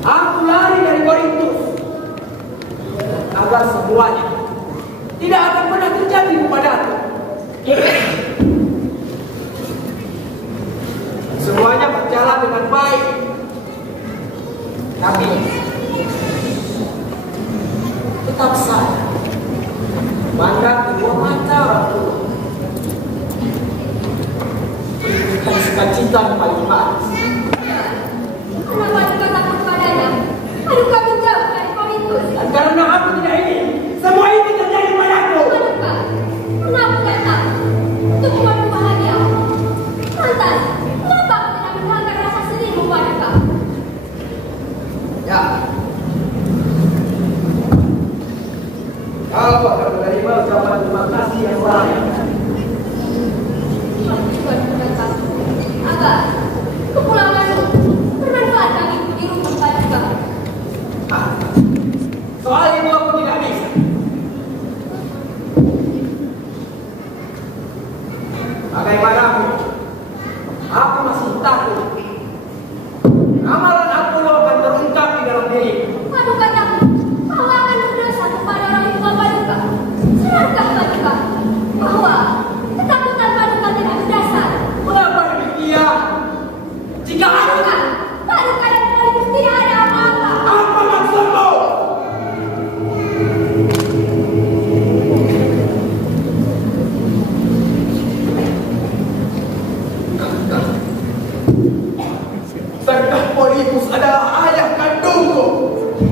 aku lari dari Korintus agar semuanya tidak akan pernah terjadi kepadaku. Semuanya berjalan dengan baik. Tapi tetap saja mandang kedua mata orang tua. Berikan sukacita yang paling manis. Kenapa juga takut padanya? Aduh, kamu jauh dari Korintus. Dan karena aku tidak ingin semua ini terjadi padaku. Aduh, Kak, kenapa datang untuk membuatmu bahagia? Lantas, kenapa aku tidak menghilangkan rasa sedihmu pada Kak? Ya. Kalau akan menerima ucapan terima kasih yang banyak. Aku juga datang agar kepulanganmu bermanfaat bagiku di rumah pada Kak. Soal itu aku tidak bisa. Bagaimanapun, aku masih takut. Amalan Apollo akan terungkap di dalam diriku. Aduh, katamu.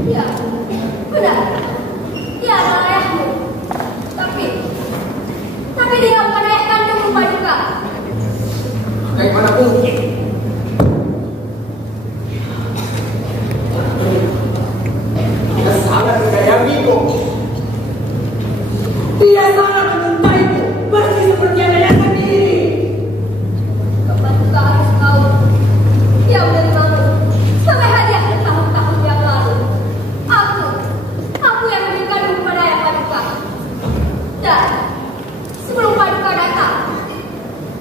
Ya, benar. Dia adalah ayahmu. Tapi dia bukan ayah kandungmu, Paduka. Bagaimana mungkin? Dia sangat menyayangimu. Dia sangat mencintaimu, persis seperti anaknya sendiri. Paduka harus tahu, dia menerimamu sebagai hadiah bertahun-tahun yang lalu. Aku yang memberikanmu kepada ayah Paduka. Dan sebelum Paduka datang,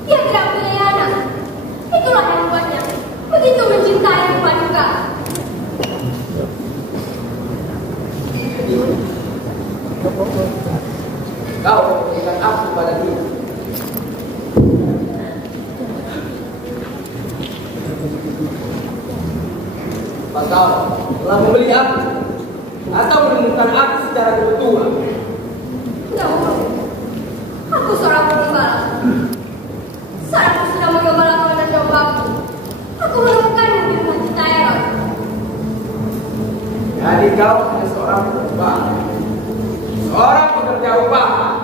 dia tidak punya anak. Itulah yang membuatnya begitu mencintai Paduka. Kau memberikan aku pada dia. Apa kau telah membeli aku atau menemukan aku secara kebetulan? Tidak boleh. Aku seorang penggembala. Saat aku sedang menggembalakan dan dombaku, aku menemukanmu di rumah Citaeron. Jadi kau hanya seorang pengembala, seorang pekerja upahan.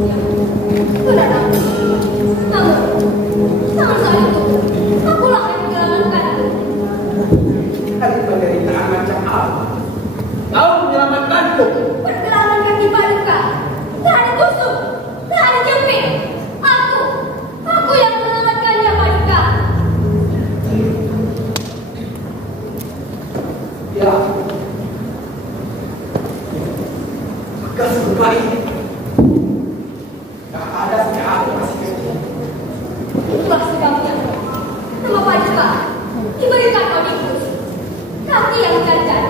Ya, benar aku. Namun saat itu, akulah yang menyelamatkanmu. Dari penderitaan macam apa kau menyelamatkanku? Pergelangan kaki Paduka, tak ada tusuk, tak ada jepit. Aku yang menyelamatkannya, Paduka. Ya, maka sebagai ini tak ada sejak aku masih kecil. Itulah sebabnya nama Paduka diberikan Oedipus, kaki yang cacat.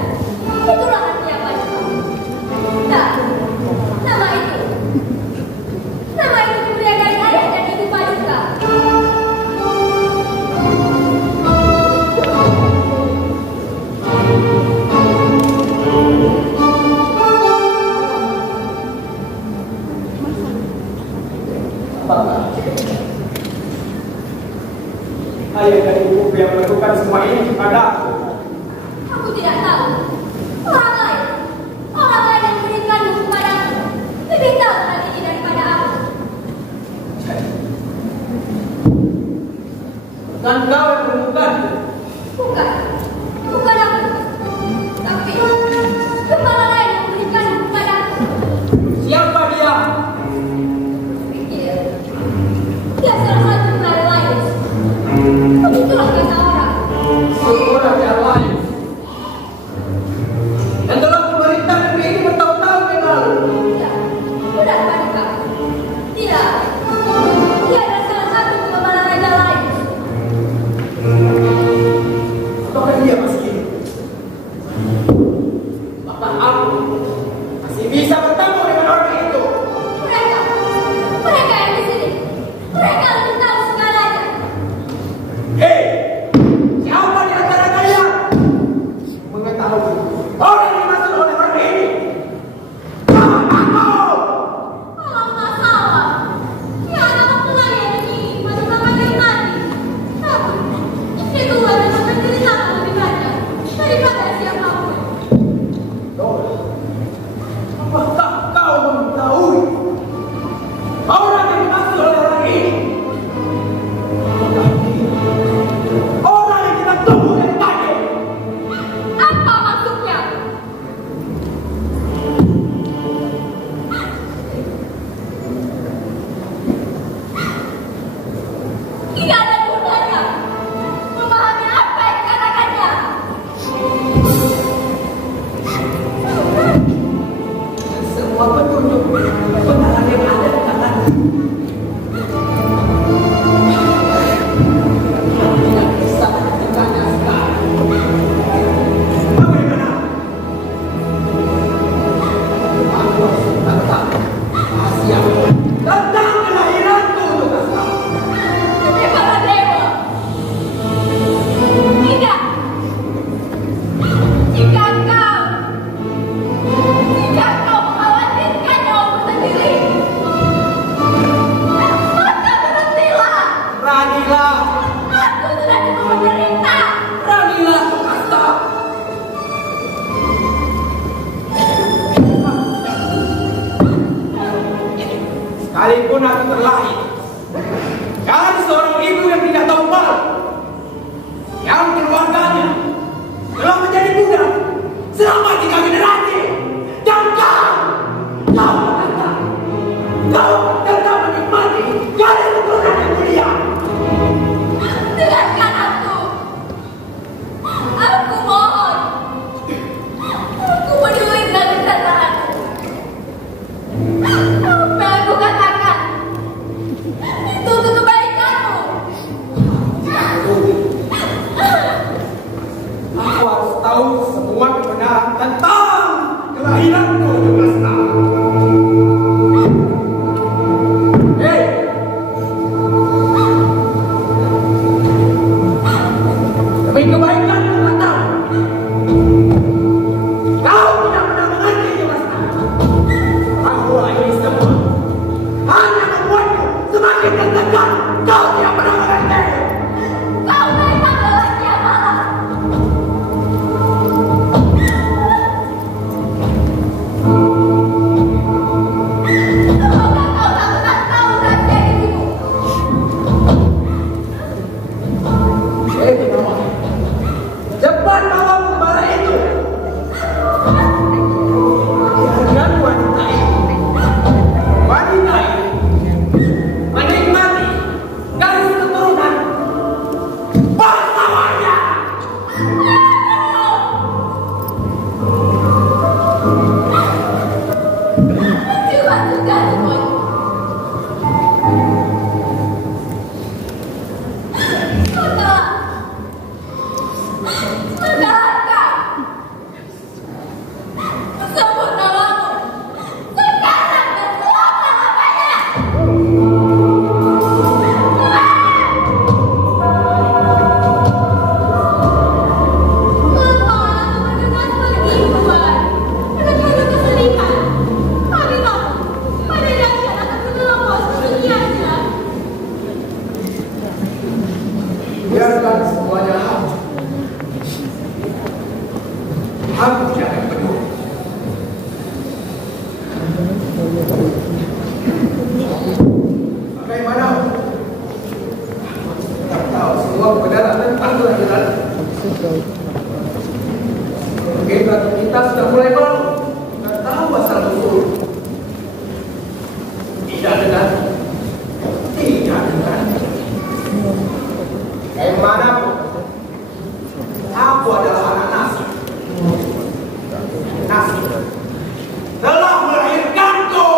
Itulah artinya Paduka. Dan nama itu diberikan dari ayah dan ibu Paduka. Apakah ayah dan ibu yang melakukan semua ini kepada aku? Aku tidak tahu. Orang lain yang memberikanmu kepadaku lebih tahu hal ini daripada aku. Dan kau yang menemukanku? Bukan aku. Tapi kepala lain yang memberikanmu kepadaku. Siapa dia? Pikir dia salah satu penari lain. Begitulah kata orang. Seorang yang lain yang telah memerintah negeri ini bertahun-tahun yang lalu. Ya, benar Paduka. Dia adalah salah satu pengembala raja lain. Apakah dia masih hidup? Bahkan aku masih bisa bertemu dengan orang itu. Mereka yang di sini. Mereka lebih tahu segalanya. Hei, siapa di antara kalian mengetahui orang yang dimaksud oleh orang ini? Aku! Kalau nggak salah, dia adalah penari yang ini masih makan yang tadi. Tapi itu adalah penderita lebih banyak daripada siapapun. Dora, apakah kau mengetahui orang yang dimaksud oleh orang ini? Orang yang kita tunggu dari tadi. Apa maksudnya? Tidak ada gunanya memahami apa yang dikatakannya. Semua petunjuk kebenaran yang ada di tangannya. Tidak bisa menghentikannya sekarang. Bagaimana? Aku harus tentang rahasia tentang kelahiranku untuk kasih. Tapi para dewa, tidak. Jika kau mengkhawatirkan nyawamu sendiri, maka berhentilah. Beranilah, Aku sudah cukup menderita. beranilah. sekalipun aku terlahir dari seorang ibu yang tidak tahu malu, yang keluarganya telah menjadi budak selama 3 generasi, dan kau tetap menikmati garis keturunan yang mulia. Dengarkan aku mohon, aku menuliskan kesalahanku. Apa yang aku katakan itu untuk kebaikanmu. Aku harus tahu semua kebenaran tentang kelahiranku, Yogasta. Hei, demi kebaikanmu katamu, kau tidak pernah mengerti, Yogasta. Bahwa ini semua hanya membuatmu semakin tertekan. Kau tidak pernah mengerti. Kau memang lelaki yang malas. Semoga kau tak pernah tahu rahasia dirimu. Hei, Gunawan, cepat bawa kembali itu. Biarkan wanita ini menikmati garis keturunan pahlawannya. Cuma juga semuanya. Sudahkah? Sebut namamu sekarang dan selama-lamanya. Mengapa aku mendengar seperti itu, Tuan? Mendengar kesedihan. Kami tahu pada dasar akan menerobos dunianya. Biarkan semuanya habis. Aku tidak akan peduli. Bagaimana? Aku tak tahu semua kebenaran tentang kelahiran. Begitu kita sudah mulai malu, tak tahu asal usul. Tidak dengar. Bagaimanapun, aku adalah anak Nasib. Nasib telah melahirkanku.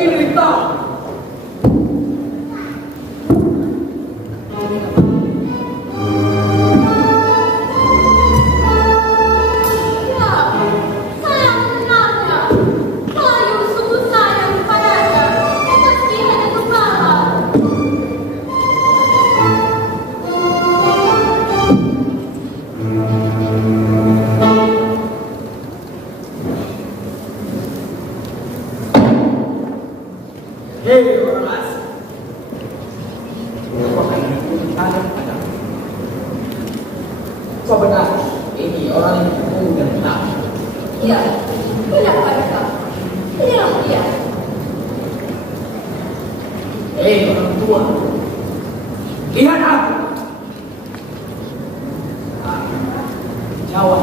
ingin tahu. Hei orang asing, apakah ini tanya padamu? Kau benar, ini orang yang berhubung dan benar. Iya, benar Pandita. Inilah dia. Hei orang tua, lihat aku. Jawab.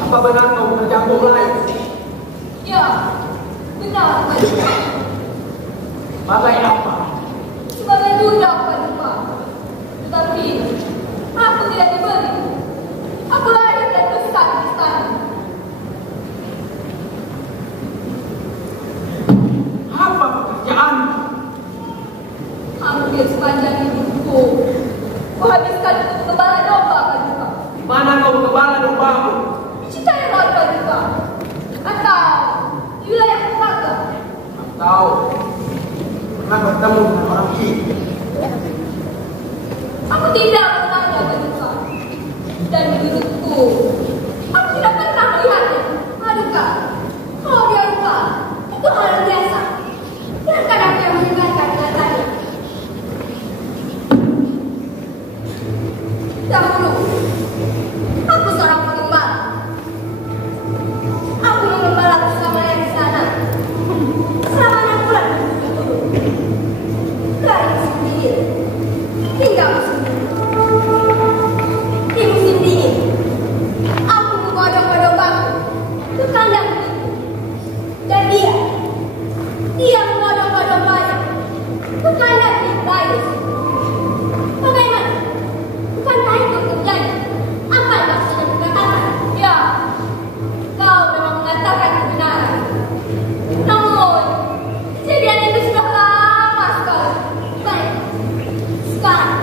Apa benar kau bercampur lain? Ya, benar Pandita. Bagai apa? Sebagai budak Pandita. Tetapi aku tidak diberi. Aku lahir dan besar di istana. Apa pekerjaan? Hampir sepanjang hidupku kuhabiskan untuk mengembala domba Pandita. Mana kau mengembala dombamu? Di Citarum Pandita. Atau di wilayah tetangga. Atau pernah bertemu dengan orang ini? Aku tidak mengenalnya Pandita. Dan menurutku, aku tidak pernah melihatnya. Paduka, kalau dia lupa, itu hal yang biasa. Biarkan aku yang menyegarkan ingatannya. Dahulu, aku seorang pengembala. Aku mengembala bersamanya di sana. Selama 6 bulan berturut-turut. Dari musim dingin hingga musim dingin. Di musim dingin, aku menggodok-godok dombaku ke kandang itu. Dan dia menggodok-godok dombanya ke kandang yang lain. Bagaimana? Bukankah itu terjadi? Apa yang maksudnya dikatakan? Ya, kau memang mengatakan kebenaran. Namun, kejadian itu sudah lama sekali. Baik, sekarang,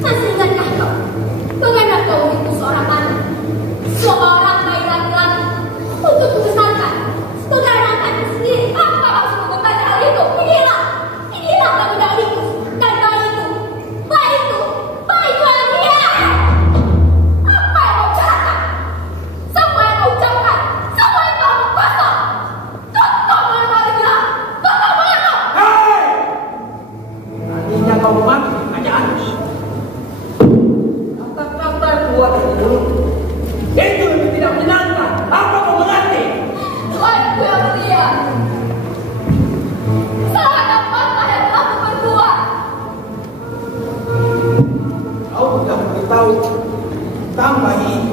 masih ingatkah kau? Bagaimana kau itu seorang anak? Seorang bayi laki-laki untuk membesarkan sebagai anaknya sendiri. Apa maksud membaca hal itu? Inilah kamu dahulu. Dan bayi itu adalah dia. Apa yang kau ucapkan? Semua yang kau ucapkan, semua yang kau kosong. Tutup mulut kau bilang, tutup mulut. Hei! Nantinya kau memakai kerajaan. Kata-kata yang keluar dari mulut itu lebih tidak menyenangkan. Apa kau mengerti? Tuanku yang mulia, salah apa yang telah aku perbuat? Kau tidak memberitahu tentang bayi ini.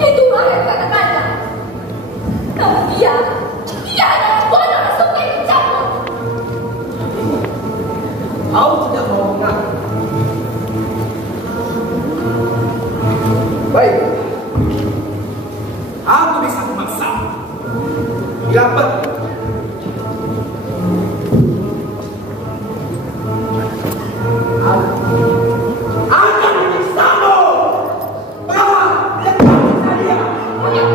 Itulah yang katakannya. Namun dia adalah bodoh yang suka ikut campur. Kau tidak mau mengaku. Baik. Aku bisa memaksa. Bila perlu. Akan menyiksamu. Bawa dekat dia. Ini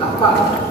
Apa?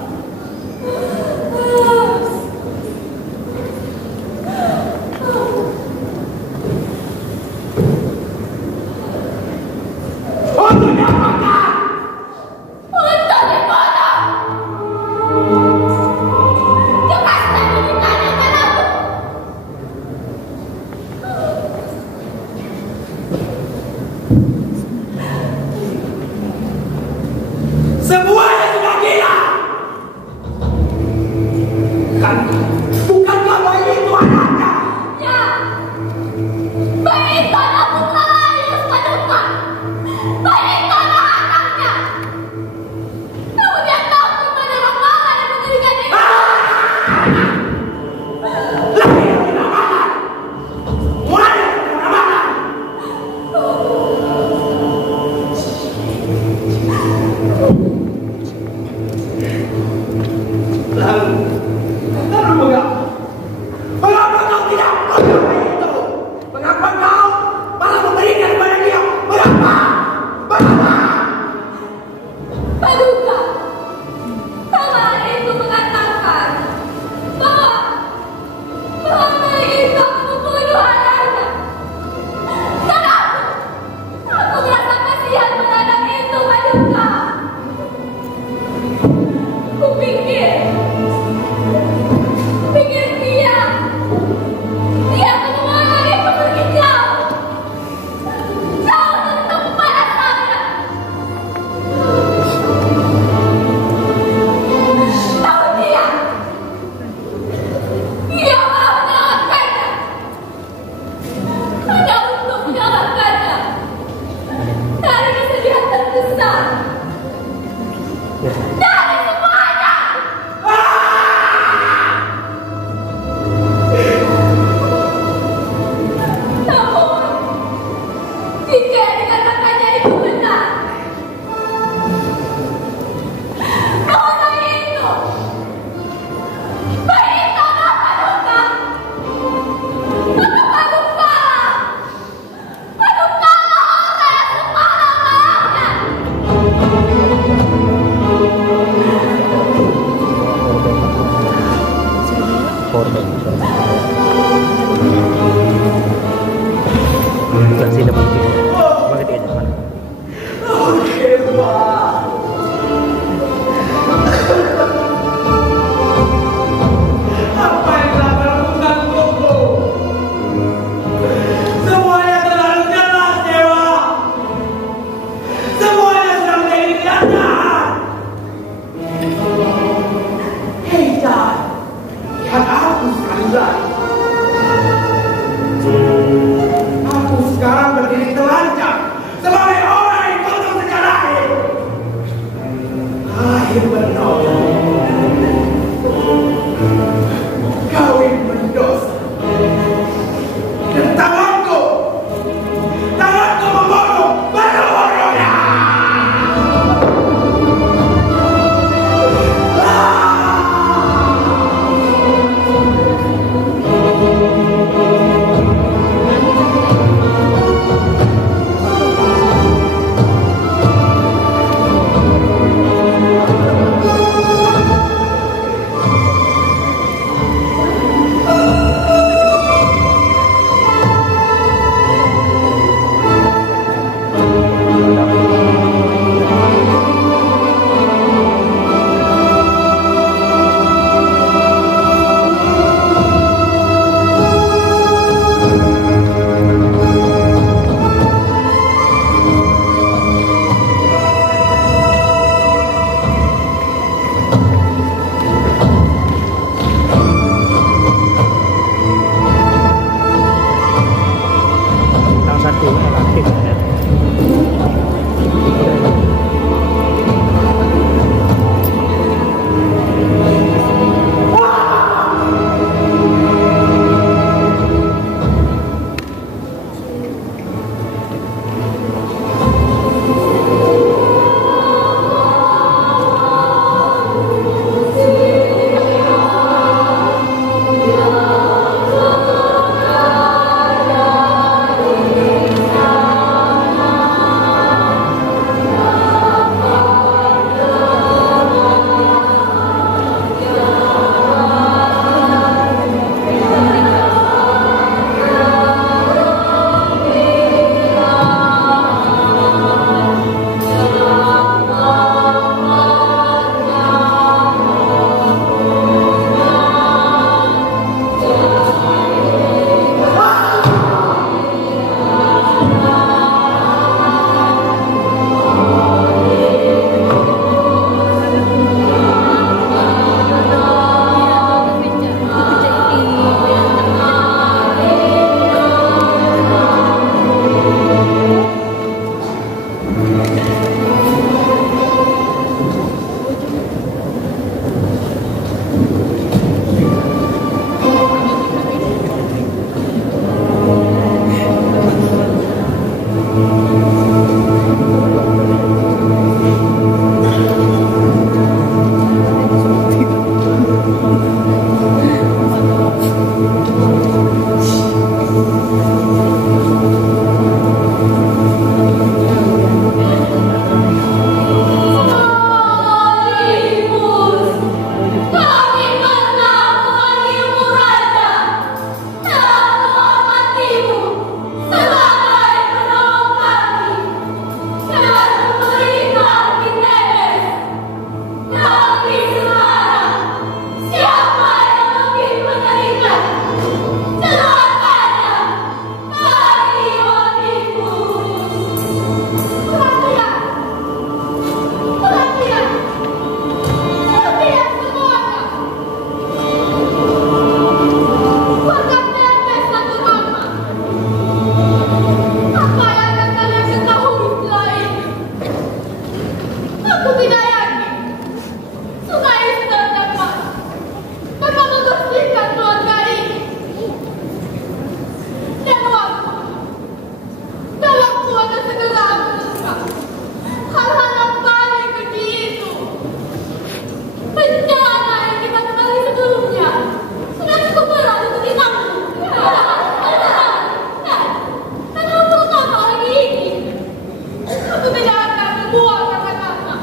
Aku tidak akan membuang kata-kata.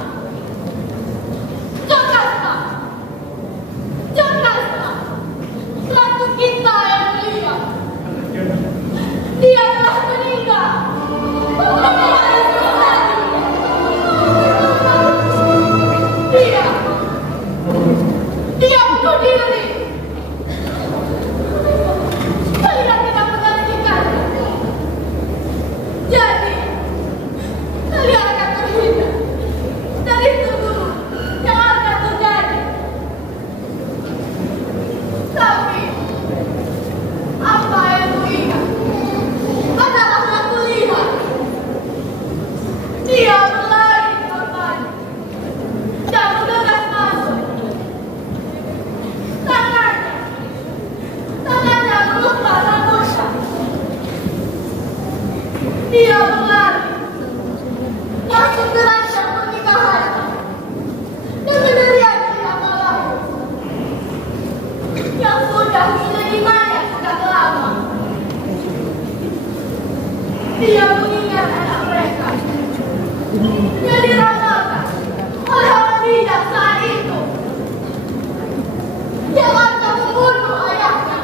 Jakarta, Jakarta, ratu kita yang mulia. Dia telah meninggal. Dia bunuh diri. Kalian tidak menyaksikan. Jadi, kalian akan terhindar dari semua yang akan terjadi. Tapi, apa yang kuingat adalah yang kulihat. Dia berlari di depannya dan mendekat masuk. Tangannya berupa rambutnya. Dia berlari masuk ke ranjang pernikahannya dan meneriak tidak malam yang sudah menjadi mayat sudah lama. Dia mengingat anak mereka yang diramalkan oleh orang bijak saat itu yang akan membunuh ayahnya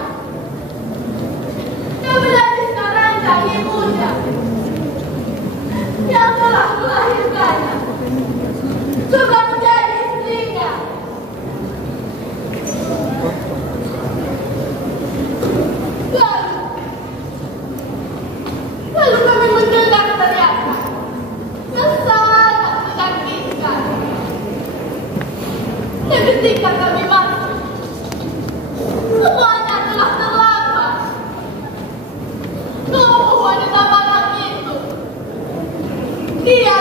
yang menjadi ranjang ibunya yang telah melahirkannya juga menjadi istrinya. Lalu kami mendengar teriakan yang sangat menyakitkan. Dan ketika kami masuk, semuanya telah terlambat. Tubuh wanita malang itu, dia